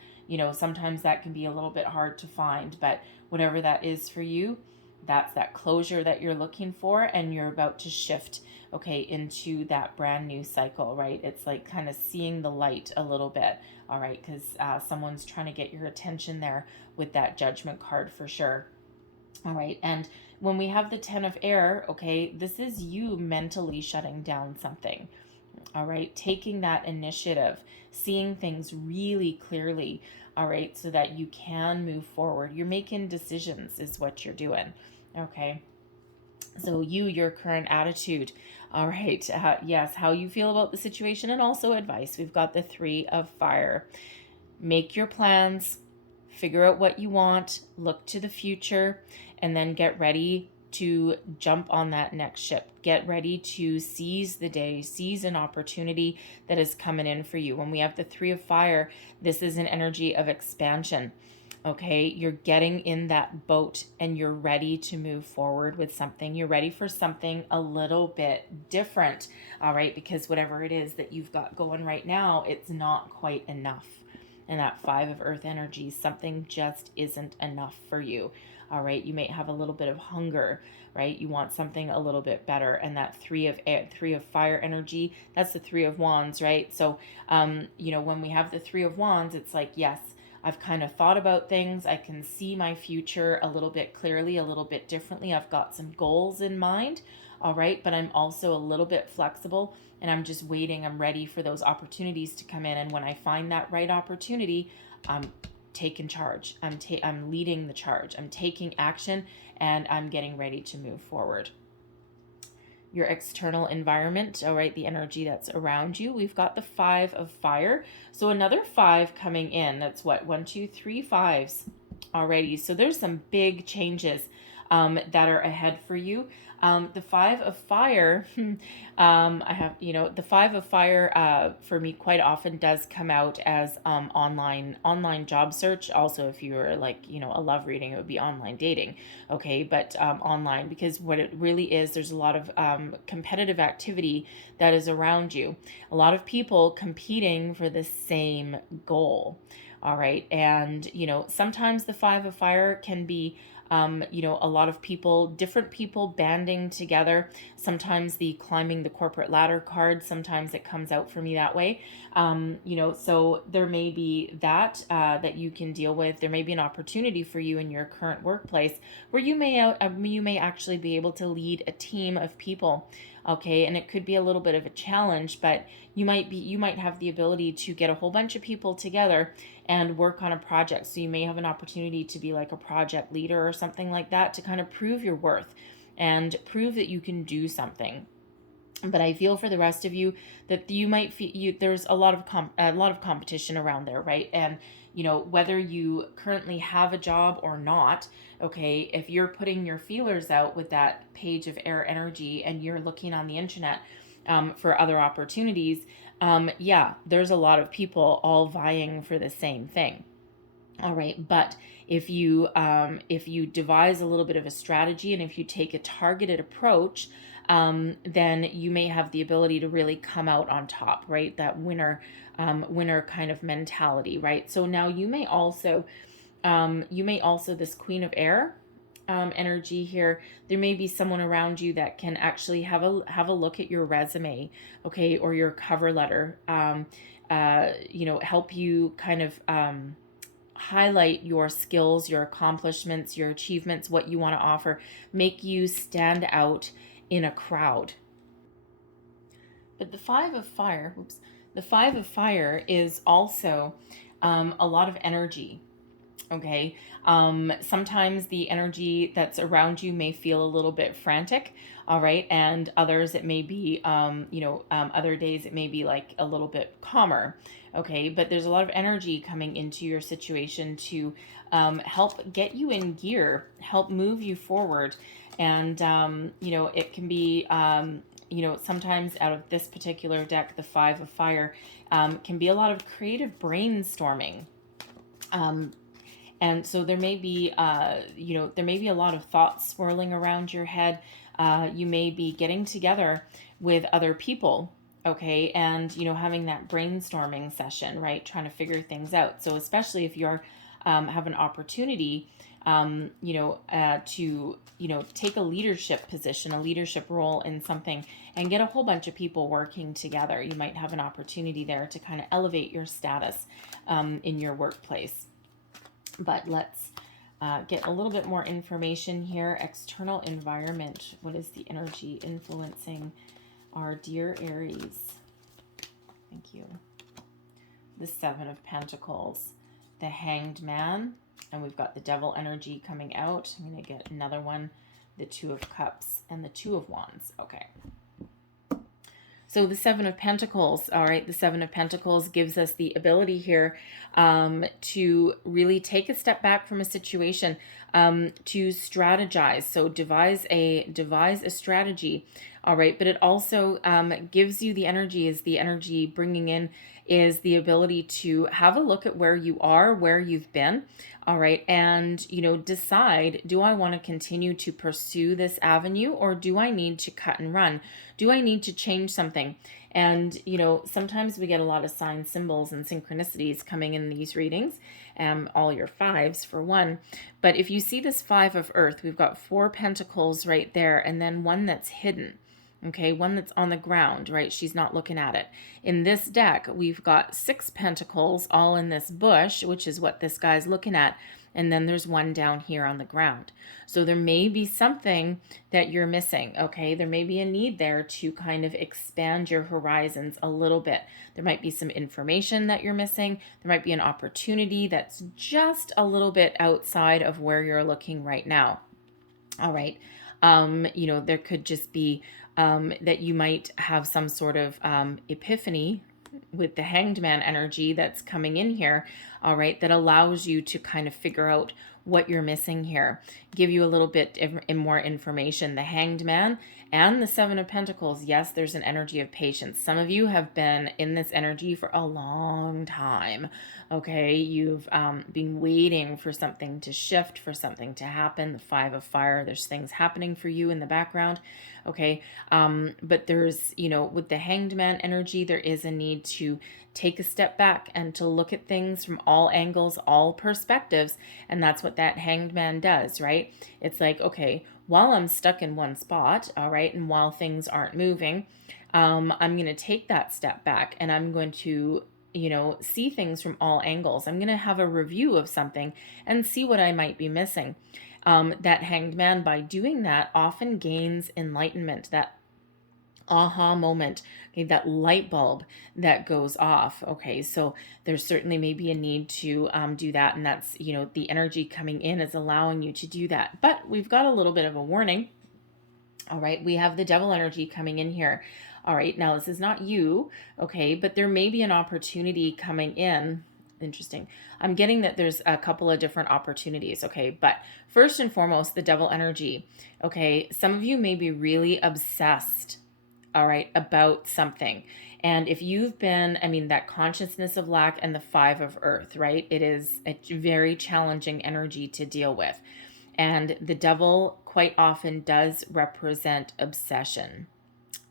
sometimes that can be a little bit hard to find, but whatever that is for you, that's that closure that you're looking for, and you're about to shift, okay, into that brand new cycle, right? It's like kind of seeing the light a little bit, all right, because someone's trying to get your attention there with that Judgment card for sure. All right, and when we have the Ten of Air, okay, this is you mentally shutting down something. All right, taking that initiative, seeing things really clearly, all right, so that you can move forward. You're making decisions is what you're doing. Okay, so your current attitude, all right, yes, how you feel about the situation, and also advice. We've got the Three of Fire. Make your plans, figure out what you want, look to the future, and then get ready to jump on that next ship. Get ready to seize the day, seize an opportunity that is coming in for you. When we have the Three of Fire, this is an energy of expansion. Okay, you're getting in that boat and you're ready to move forward with something. You're ready for something a little bit different, all right, because whatever it is that you've got going right now, it's not quite enough. And that Five of Earth energy, something just isn't enough for you. All right, you may have a little bit of hunger, right? You want something a little bit better. And that three of fire energy, that's the Three of Wands, right? So, when we have the Three of Wands, it's like, yes, I've kind of thought about things. I can see my future a little bit clearly, a little bit differently. I've got some goals in mind, all right, but I'm also a little bit flexible, and I'm just waiting. I'm ready for those opportunities to come in. And when I find that right opportunity, I'm taking charge. I'm leading the charge. I'm taking action, and I'm getting ready to move forward. Your external environment, all right, the energy that's around you. We've got the Five of Fire. So another five coming in. That's what, 1, 2, 3 fives already. So there's some big changes that are ahead for you. The Five of Fire, the Five of Fire for me quite often does come out as online job search. Also, if you were like, a love reading, it would be online dating. Okay, but online, because what it really is, there's a lot of competitive activity that is around you. A lot of people competing for the same goal. All right, and sometimes the Five of Fire can be a lot of people, different people banding together. Sometimes the climbing the corporate ladder card, sometimes it comes out for me that way. So there may be that you can deal with. There may be an opportunity for you in your current workplace where you may actually be able to lead a team of people. Okay, and it could be a little bit of a challenge, but you might have the ability to get a whole bunch of people together and work on a project. So you may have an opportunity to be like a project leader or something like that, to kind of prove your worth and prove that you can do something. But I feel for the rest of you that you might feel there's a lot of competition around there, right? And whether you currently have a job or not, okay, if you're putting your feelers out with that Page of Air energy and you're looking on the internet for other opportunities, there's a lot of people all vying for the same thing. All right, but if you devise a little bit of a strategy, and if you take a targeted approach, then you may have the ability to really come out on top, right? That winner kind of mentality, right? So now you may also this Queen of Air energy here. There may be someone around you that can actually have a look at your resume, okay, or your cover letter. Help you kind of highlight your skills, your accomplishments, your achievements, what you want to offer, make you stand out in a crowd. But the Five of Fire is also a lot of energy. Okay. Sometimes the energy that's around you may feel a little bit frantic. All right. And others, it may be, other days it may be like a little bit calmer. Okay. But there's a lot of energy coming into your situation to help get you in gear, help move you forward. And, it can be, sometimes out of this particular deck, the Five of Fire, can be a lot of creative brainstorming. And so there may be, a lot of thoughts swirling around your head. You may be getting together with other people, okay, and, having that brainstorming session, right, trying to figure things out. So especially if you're have an opportunity, to, take a leadership position, a leadership role in something, and get a whole bunch of people working together. You might have an opportunity there to kind of elevate your status in your workplace. But let's get a little bit more information here. External environment. What is the energy influencing our dear Aries? Thank you. The Seven of Pentacles. The Hanged Man. And we've got the Devil energy coming out. I'm going to get another one. The Two of Cups and the Two of Wands. Okay. So the Seven of Pentacles, all right, the Seven of Pentacles gives us the ability here to really take a step back from a situation, to strategize. So devise a strategy, all right, but it also gives you the energy bringing in is the ability to have a look at where you are, where you've been, all right, and, decide, do I want to continue to pursue this avenue, or do I need to cut and run? Do I need to change something? And, you know, sometimes we get a lot of signs, symbols, and synchronicities coming in these readings, all your fives for one. But if you see this Five of Earth, we've got 4 pentacles right there, and then one that's hidden. Okay, one that's on the ground, right? She's not looking at it. In this deck, we've got 6 pentacles all in this bush, which is what this guy's looking at. And then there's one down here on the ground. So there may be something that you're missing, okay? There may be a need there to kind of expand your horizons a little bit. There might be some information that you're missing. There might be an opportunity that's just a little bit outside of where you're looking right now. All right. You know, there could just be that you might have some sort of epiphany with the Hanged Man energy that's coming in here, all right, that allows you to kind of figure out what you're missing here, give you a little bit more information. The Hanged Man and the Seven of Pentacles, yes, there's an energy of patience. Some of you have been in this energy for a long time, okay? You've been waiting for something to shift, for something to happen. The Five of Fire, there's things happening for you in the background, okay? But there's, you know, with the Hanged Man energy, there is a need to take a step back and to look at things from all angles, all perspectives. And that's what that Hanged Man does, right? It's like, okay, while I'm stuck in one spot, all right, and while things aren't moving, I'm going to take that step back and I'm going to, you know, see things from all angles. I'm going to have a review of something and see what I might be missing. That Hanged Man, by doing that, often gains enlightenment, that aha moment, okay, that light bulb that goes off. Okay, so there's certainly maybe a need to do that, and that's, you know, the energy coming in is allowing you to do that. But we've got a little bit of a warning. All right, we have the Devil energy coming in here. All right, now this is not you, okay, but there may be an opportunity coming in. Interesting. I'm getting that there's a couple of different opportunities, okay? But first and foremost, the Devil energy, okay? Some of you may be really obsessed, all right, about something. And if you've been, I mean, that consciousness of lack and the Five of Earth, right? It is a very challenging energy to deal with. And the Devil quite often does represent obsession,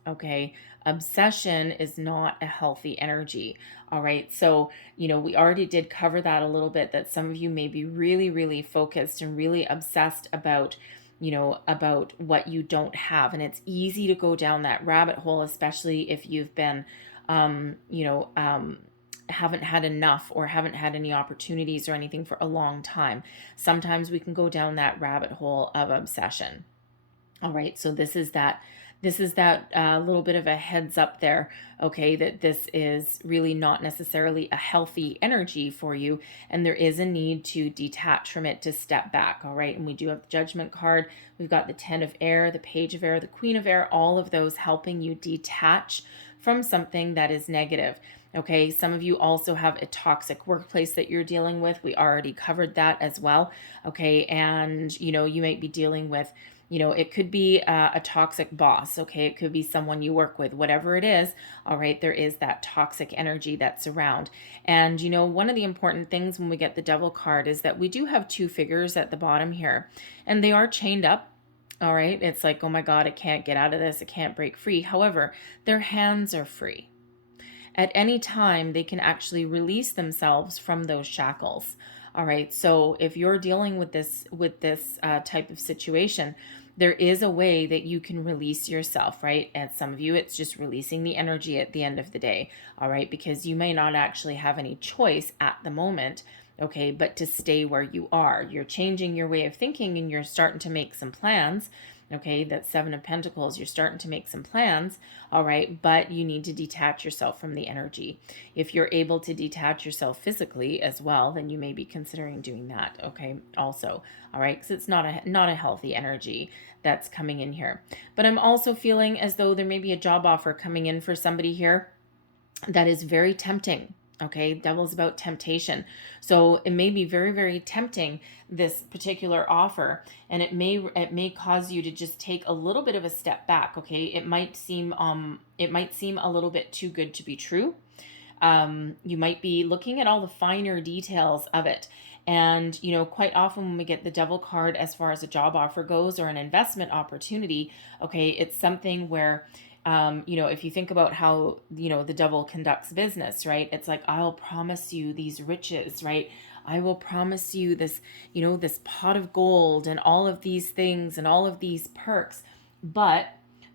okay? Obsession is not a healthy energy, all right? So, you know, we already did cover that a little bit, that some of you may be really, really focused and really obsessed about, you know, about what you don't have. And it's easy to go down that rabbit hole, especially if you've been, haven't had enough or haven't had any opportunities or anything for a long time. Sometimes we can go down that rabbit hole of obsession. All right, so this is that little bit of a heads up there, okay, that this is really not necessarily a healthy energy for you, and there is a need to detach from it, to step back, all right? And we do have the Judgment card. We've got the Ten of Air, the Page of Air, the Queen of Air, all of those helping you detach from something that is negative. Okay, some of you also have a toxic workplace that you're dealing with. We already covered that as well. Okay, and you know, you might be dealing with, you know, it could be a toxic boss, okay? It could be someone you work with, whatever it is, all right? There is that toxic energy that's around. And, you know, one of the important things when we get the Devil card is that we do have 2 figures at the bottom here, and they are chained up, all right? It's like, oh my God, I can't get out of this. I can't break free. However, their hands are free. At any time, they can actually release themselves from those shackles. All right. So if you're dealing with this type of situation, there is a way that you can release yourself, right? And some of you, it's just releasing the energy at the end of the day, all right? Because you may not actually have any choice at the moment, okay, but to stay where you are. You're changing your way of thinking and you're starting to make some plans, okay? That Seven of Pentacles, you're starting to make some plans, all right? But you need to detach yourself from the energy. If you're able to detach yourself physically as well, then you may be considering doing that, okay? Also, all right? Because it's not a healthy energy that's coming in here. But I'm also feeling as though there may be a job offer coming in for somebody here that is very tempting. Okay, Devil's about temptation. So it may be very, very tempting, this particular offer, and it may cause you to just take a little bit of a step back. Okay, it might seem a little bit too good to be true. You might be looking at all the finer details of it. And, you know, quite often when we get the Devil card, as far as a job offer goes or an investment opportunity, okay, it's something where If you think about how, the devil conducts business, right? It's like, I'll promise you these riches, right? I will promise you this, this pot of gold and all of these things and all of these perks. But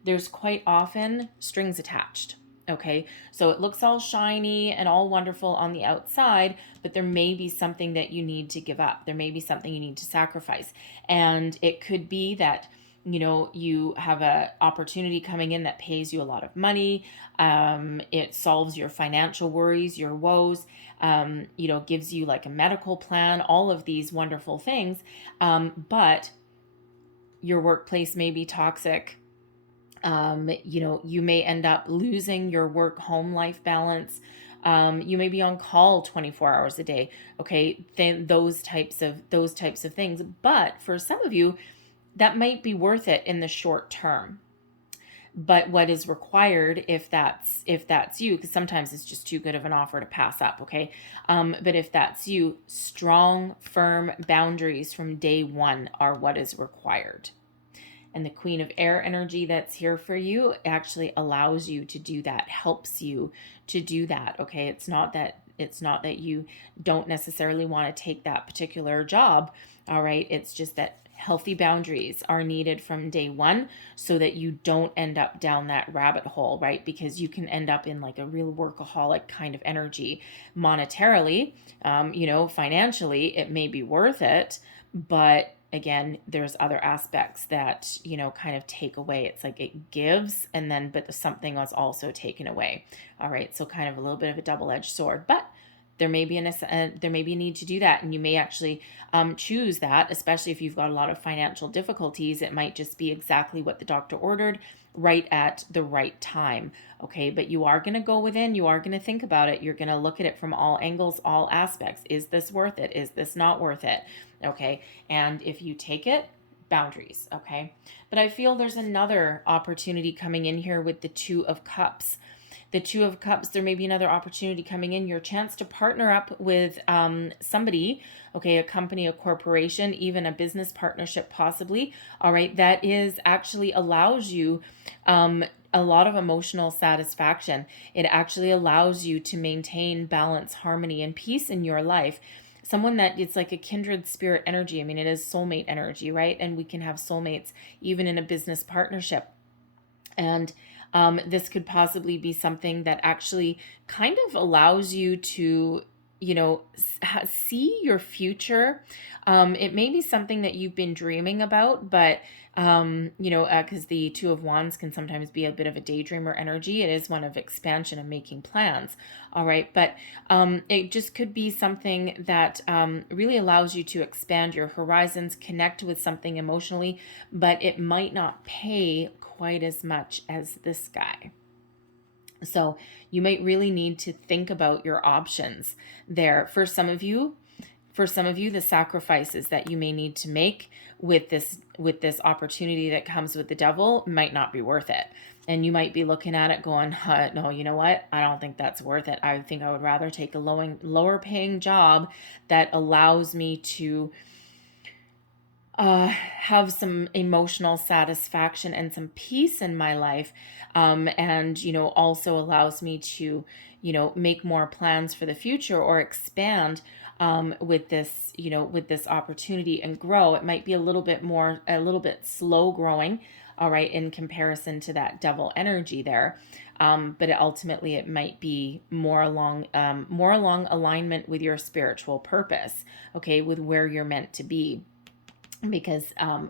there's quite often strings attached. Okay, so it looks all shiny and all wonderful on the outside, but there may be something that you need to give up. There may be something you need to sacrifice. And it could be that, you have a opportunity coming in that pays you a lot of money. It solves your financial worries, your woes, gives you like a medical plan, all of these wonderful things. But your workplace may be toxic. You may end up losing your work home life balance. You may be on call 24 hours a day. Okay. Then those types of things. But for some of you, that might be worth it in the short term. But what is required, if that's you, because sometimes it's just too good of an offer to pass up. Okay. But if that's you, strong, firm boundaries from day one are what is required. And the Queen of Air energy that's here for you actually allows you to do that, helps you to do that. Okay. It's not that you don't necessarily want to take that particular job. All right. It's just that healthy boundaries are needed from day one so that you don't end up down that rabbit hole, right? Because you can end up in like a real workaholic kind of energy monetarily, financially, it may be worth it, but again, there's other aspects that, kind of take away. It's like it gives and then, but something was also taken away. All right. So kind of a little bit of a double-edged sword, but there may be a need to do that. And you may actually choose that, especially if you've got a lot of financial difficulties. It might just be exactly what the doctor ordered right at the right time. Okay. But you are going to go within, you are going to think about it. You're going to look at it from all angles, all aspects. Is this worth it? Is this not worth it? Okay. And if you take it, boundaries. Okay. But I feel there's another opportunity coming in here with the Two of Cups. The Two of Cups, there may be another opportunity coming in, your chance to partner up with somebody, okay, a company, a corporation, even a business partnership possibly, all right, that is actually allows you a lot of emotional satisfaction. It actually allows you to maintain balance, harmony, and peace in your life. Someone that it's like a kindred spirit energy. I mean, it is soulmate energy, right? And we can have soulmates even in a business partnership. And this could possibly be something that actually kind of allows you to, see your future. It may be something that you've been dreaming about, but, because the Two of Wands can sometimes be a bit of a daydreamer energy. It is one of expansion and making plans. All right. But it just could be something that really allows you to expand your horizons, connect with something emotionally, but it might not pay quite as much as this guy. So you might really need to think about your options there. For some of you, the sacrifices that you may need to make with this opportunity that comes with the devil might not be worth it. And you might be looking at it going, no, you know what? I don't think that's worth it. I think I would rather take a lower paying job that allows me to have some emotional satisfaction and some peace in my life. And, also allows me to, make more plans for the future or expand with this opportunity and grow. It might be a little bit slow growing, all right, in comparison to that devil energy there. But ultimately it might be more along alignment with your spiritual purpose, okay, with where you're meant to be. Because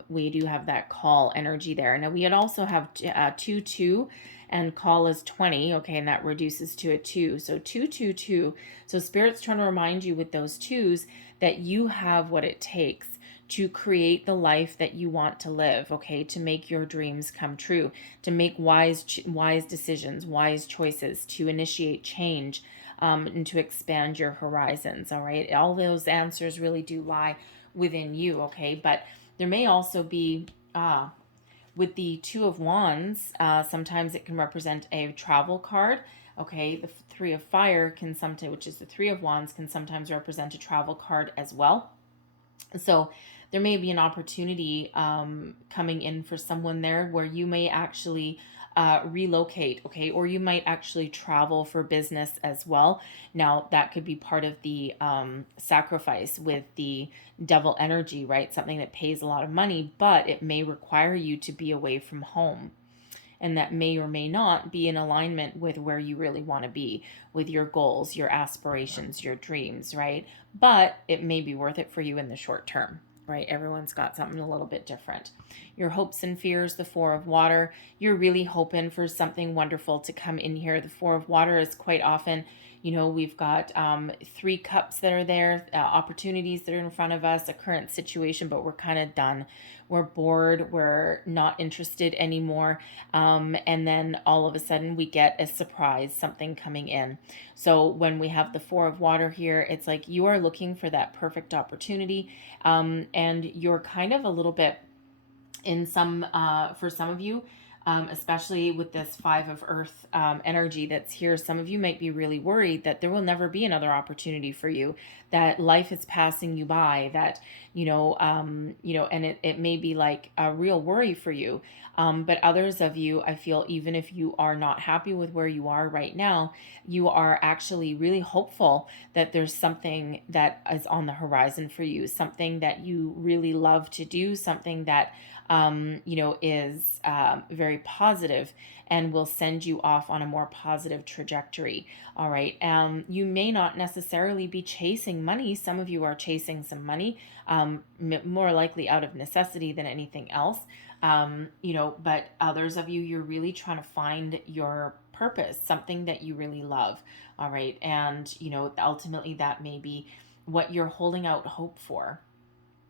we do have that call energy there. Now we had also have 2 and call is 20, okay, and that reduces to a 2. So 2. So Spirit's trying to remind you with those 2s that you have what it takes to create the life that you want to live, okay, to make your dreams come true, to make wise decisions, wise choices, to initiate change, and to expand your horizons, all right? All those answers really do lie within you, okay? But there may also be, with the Two of Wands, sometimes it can represent a travel card, okay? The Three of Fire can sometimes, which is the Three of Wands, can sometimes represent a travel card as well. So there may be an opportunity coming in for someone there where you may actually relocate, okay? Or you might actually travel for business as well. Now, that could be part of the sacrifice with the devil energy, right? Something that pays a lot of money, but it may require you to be away from home. And that may or may not be in alignment with where you really want to be, with your goals, your aspirations, your dreams, right? But it may be worth it for you in the short term, right? Everyone's got something a little bit different. Your hopes and fears, the Four of Water, you're really hoping for something wonderful to come in here. The Four of Water is quite often, we've got 3 cups that are there, opportunities that are in front of us, a current situation, but we're kind of done. We're bored. We're not interested anymore. And then all of a sudden we get a surprise, something coming in. So when we have the Four of Water here, it's like you are looking for that perfect opportunity. And you're kind of a little bit for some of you, especially with this Five of Earth energy that's here, some of you might be really worried that there will never be another opportunity for you, that life is passing you by, that, and it may be like a real worry for you. But others of you, I feel, even if you are not happy with where you are right now, you are actually really hopeful that there's something that is on the horizon for you, something that you really love to do, something that is very positive and will send you off on a more positive trajectory. All right. You may not necessarily be chasing money. Some of you are chasing some money, more likely out of necessity than anything else. But others of you, you're really trying to find your purpose, something that you really love. All right. And, ultimately that may be what you're holding out hope for.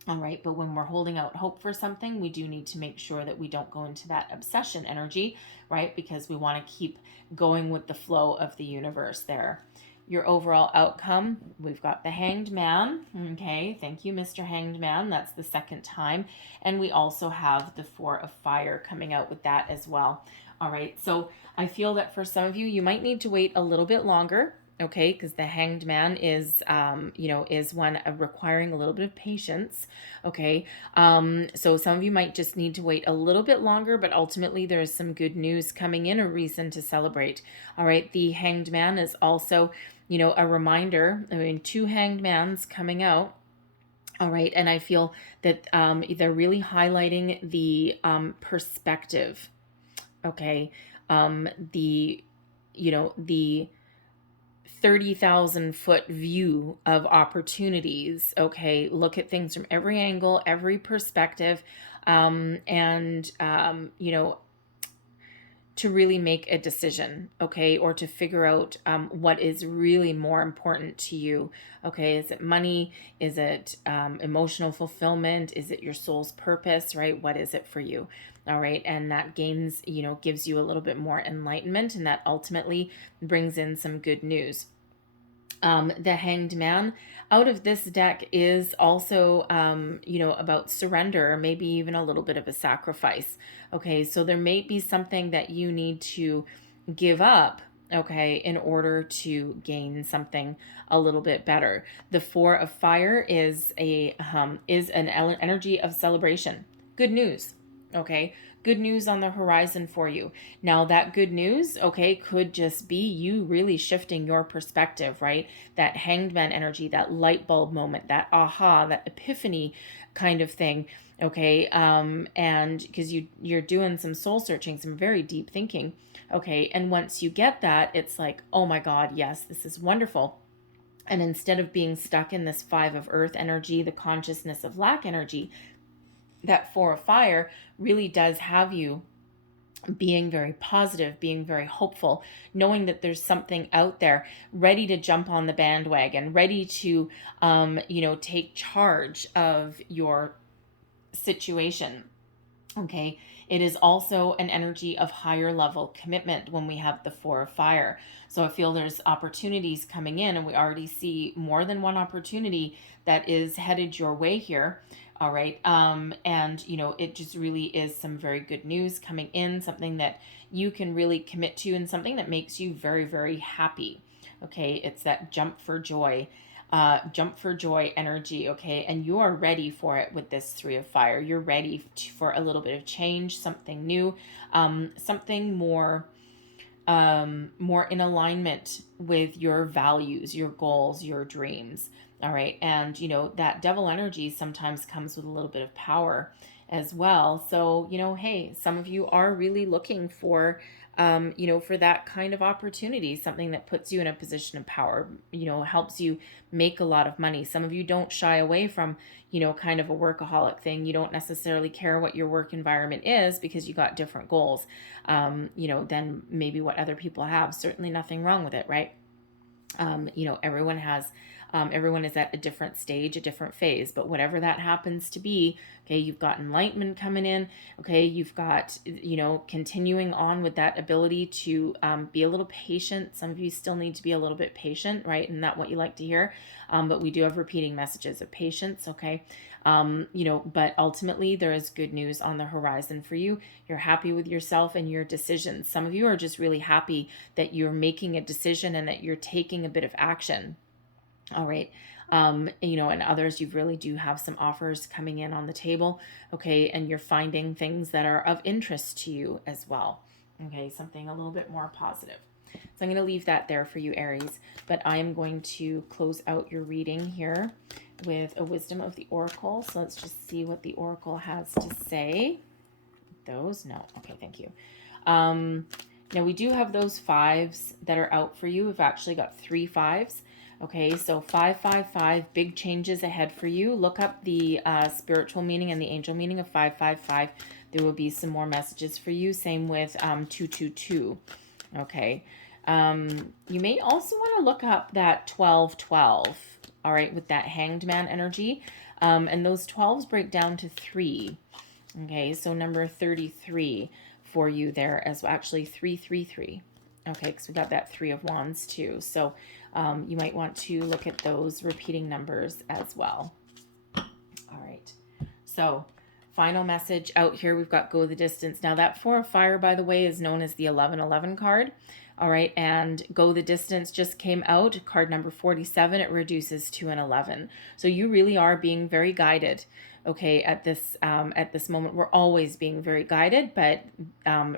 All right, but when we're holding out hope for something, we do need to make sure that we don't go into that obsession energy, right? Because we want to keep going with the flow of the universe there. Your overall outcome, we've got the Hanged Man. Okay, thank you, Mr. Hanged Man. That's the second time. And we also have the Four of Fire coming out with that as well. All right, so I feel that for some of you, you might need to wait a little bit longer. Okay, because the Hanged Man is, is one requiring a little bit of patience. Okay, so some of you might just need to wait a little bit longer, but ultimately there is some good news coming in, a reason to celebrate. All right, the Hanged Man is also, a reminder. 2 Hanged Mans coming out. All right, and I feel that they're really highlighting the perspective. Okay, the 30,000 foot view of opportunities. Okay, look at things from every angle, every perspective, to really make a decision, okay, or to figure out what is really more important to you. Okay, is it money? Is it emotional fulfillment? Is it your soul's purpose, right? What is it for you? All right, and that gains, gives you a little bit more enlightenment, and that ultimately brings in some good news. The Hanged Man out of this deck is also, about surrender, or maybe even a little bit of a sacrifice. Okay, so there may be something that you need to give up, okay, in order to gain something a little bit better. The Four of Fire is an energy of celebration. Good news. Okay, good news on the horizon for you. Now that good news, okay, could just be you really shifting your perspective, right? That Hanged Man energy, that light bulb moment, that aha, that epiphany kind of thing. Okay, and because you're doing some soul searching, some very deep thinking. Okay, and once you get that, it's like, oh my God, yes, this is wonderful. And instead of being stuck in this Five of Earth energy, the consciousness of lack energy, that Four of Fire really does have you being very positive, being very hopeful, knowing that there's something out there ready to jump on the bandwagon, ready to, take charge of your situation. Okay. It is also an energy of higher level commitment when we have the Four of Fire. So I feel there's opportunities coming in, and we already see more than one opportunity that is headed your way here. All right. And it just really is some very good news coming in, something that you can really commit to, and something that makes you very, very happy. Okay. It's that jump for joy. jump for joy energy, okay? And you are ready for it with this Three of Fire. You're ready for a little bit of change, something new, something more in alignment with your values, your goals, your dreams. All right. And, that devil energy sometimes comes with a little bit of power as well. So, hey, some of you are really looking for that kind of opportunity, something that puts you in a position of power, helps you make a lot of money. Some of you don't shy away from, kind of a workaholic thing. You don't necessarily care what your work environment is because you got different goals, than maybe what other people have. Certainly nothing wrong with it, right? Everyone is at a different stage, a different phase, but whatever that happens to be, okay, you've got enlightenment coming in, okay, you've got, continuing on with that ability to be a little patient. Some of you still need to be a little bit patient, right? And not what you like to hear, but we do have repeating messages of patience, okay? But ultimately there is good news on the horizon for you. You're happy with yourself and your decisions. Some of you are just really happy that you're making a decision and that you're taking a bit of action. All right. And others, you really do have some offers coming in on the table. Okay. And you're finding things that are of interest to you as well. Okay. Something a little bit more positive. So I'm going to leave that there for you, Aries, but I am going to close out your reading here with a wisdom of the Oracle. So let's just see what the Oracle has to say. Those? No. Okay. Thank you. Now we do have those fives that are out for you. We've actually got 3 fives. Okay, so 555, big changes ahead for you. Look up the spiritual meaning and the angel meaning of 555. There will be some more messages for you. Same with 222. Okay, you may also want to look up that 1212. All right, with that Hanged Man energy, and those 12s break down to 3. Okay, so number 33 for you there as well. Actually 333. Okay, because we got that 3 of Wands too. So you might want to look at those repeating numbers as well. All right. So final message out here. We've got Go the Distance. Now that 4 of Fire, by the way, is known as the 1111 card. All right. And Go the Distance just came out. Card number 47. It reduces to an 11. So you really are being very guided. Okay, at this moment, we're always being very guided, but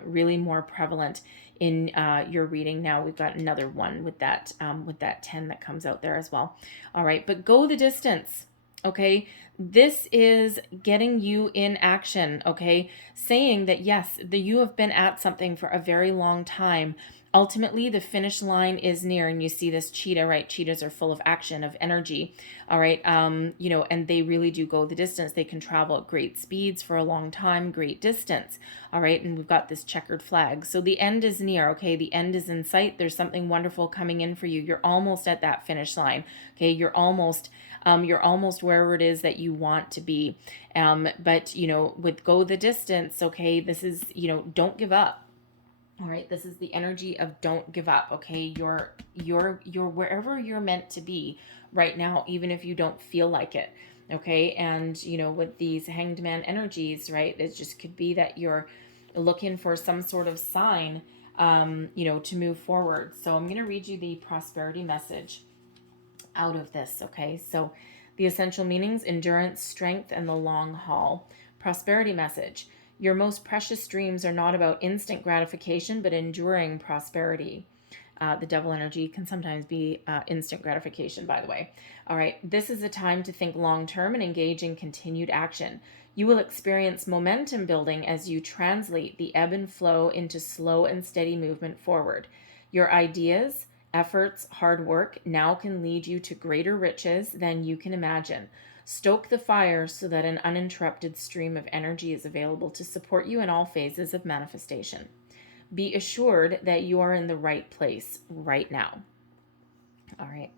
really more prevalent in your reading. Now we've got another one with that 10 that comes out there as well. All right, but go the distance. Okay, this is getting you in action. Okay, saying that yes, you have been at something for a very long time. Ultimately, the finish line is near, and you see this cheetah, right? Cheetahs are full of action, of energy. All right, and they really do go the distance. They can travel at great speeds for a long time, great distance. All right, and we've got this checkered flag. So the end is near, okay? The end is in sight. There's something wonderful coming in for you. You're almost at that finish line, okay? You're almost wherever it is that you want to be. But, with Go the Distance, okay, this is, don't give up. All right, this is the energy of don't give up, okay? You're wherever you're meant to be right now, even if you don't feel like it, okay? And, with these Hanged Man energies, right, it just could be that you're looking for some sort of sign, to move forward. So I'm going to read you the prosperity message out of this, okay? So the essential meanings: endurance, strength, and the long haul. Prosperity message: your most precious dreams are not about instant gratification, but enduring prosperity. The devil energy can sometimes be instant gratification, by the way. All right, this is a time to think long-term and engage in continued action. You will experience momentum building as you translate the ebb and flow into slow and steady movement forward. Your ideas, efforts, hard work now can lead you to greater riches than you can imagine. Stoke the fire so that an uninterrupted stream of energy is available to support you in all phases of manifestation. Be assured that you are in the right place right now. All right.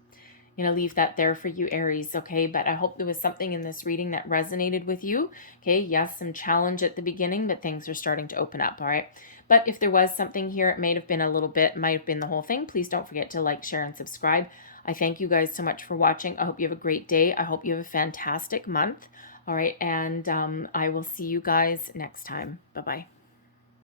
I'm going to leave that there for you, Aries, okay? But I hope there was something in this reading that resonated with you, okay? Yes, some challenge at the beginning, but things are starting to open up, all right? But if there was something here, it might have been the whole thing. Please don't forget to like, share, and subscribe. I thank you guys so much for watching. I hope you have a great day. I hope you have a fantastic month. All right, and I will see you guys next time. Bye-bye.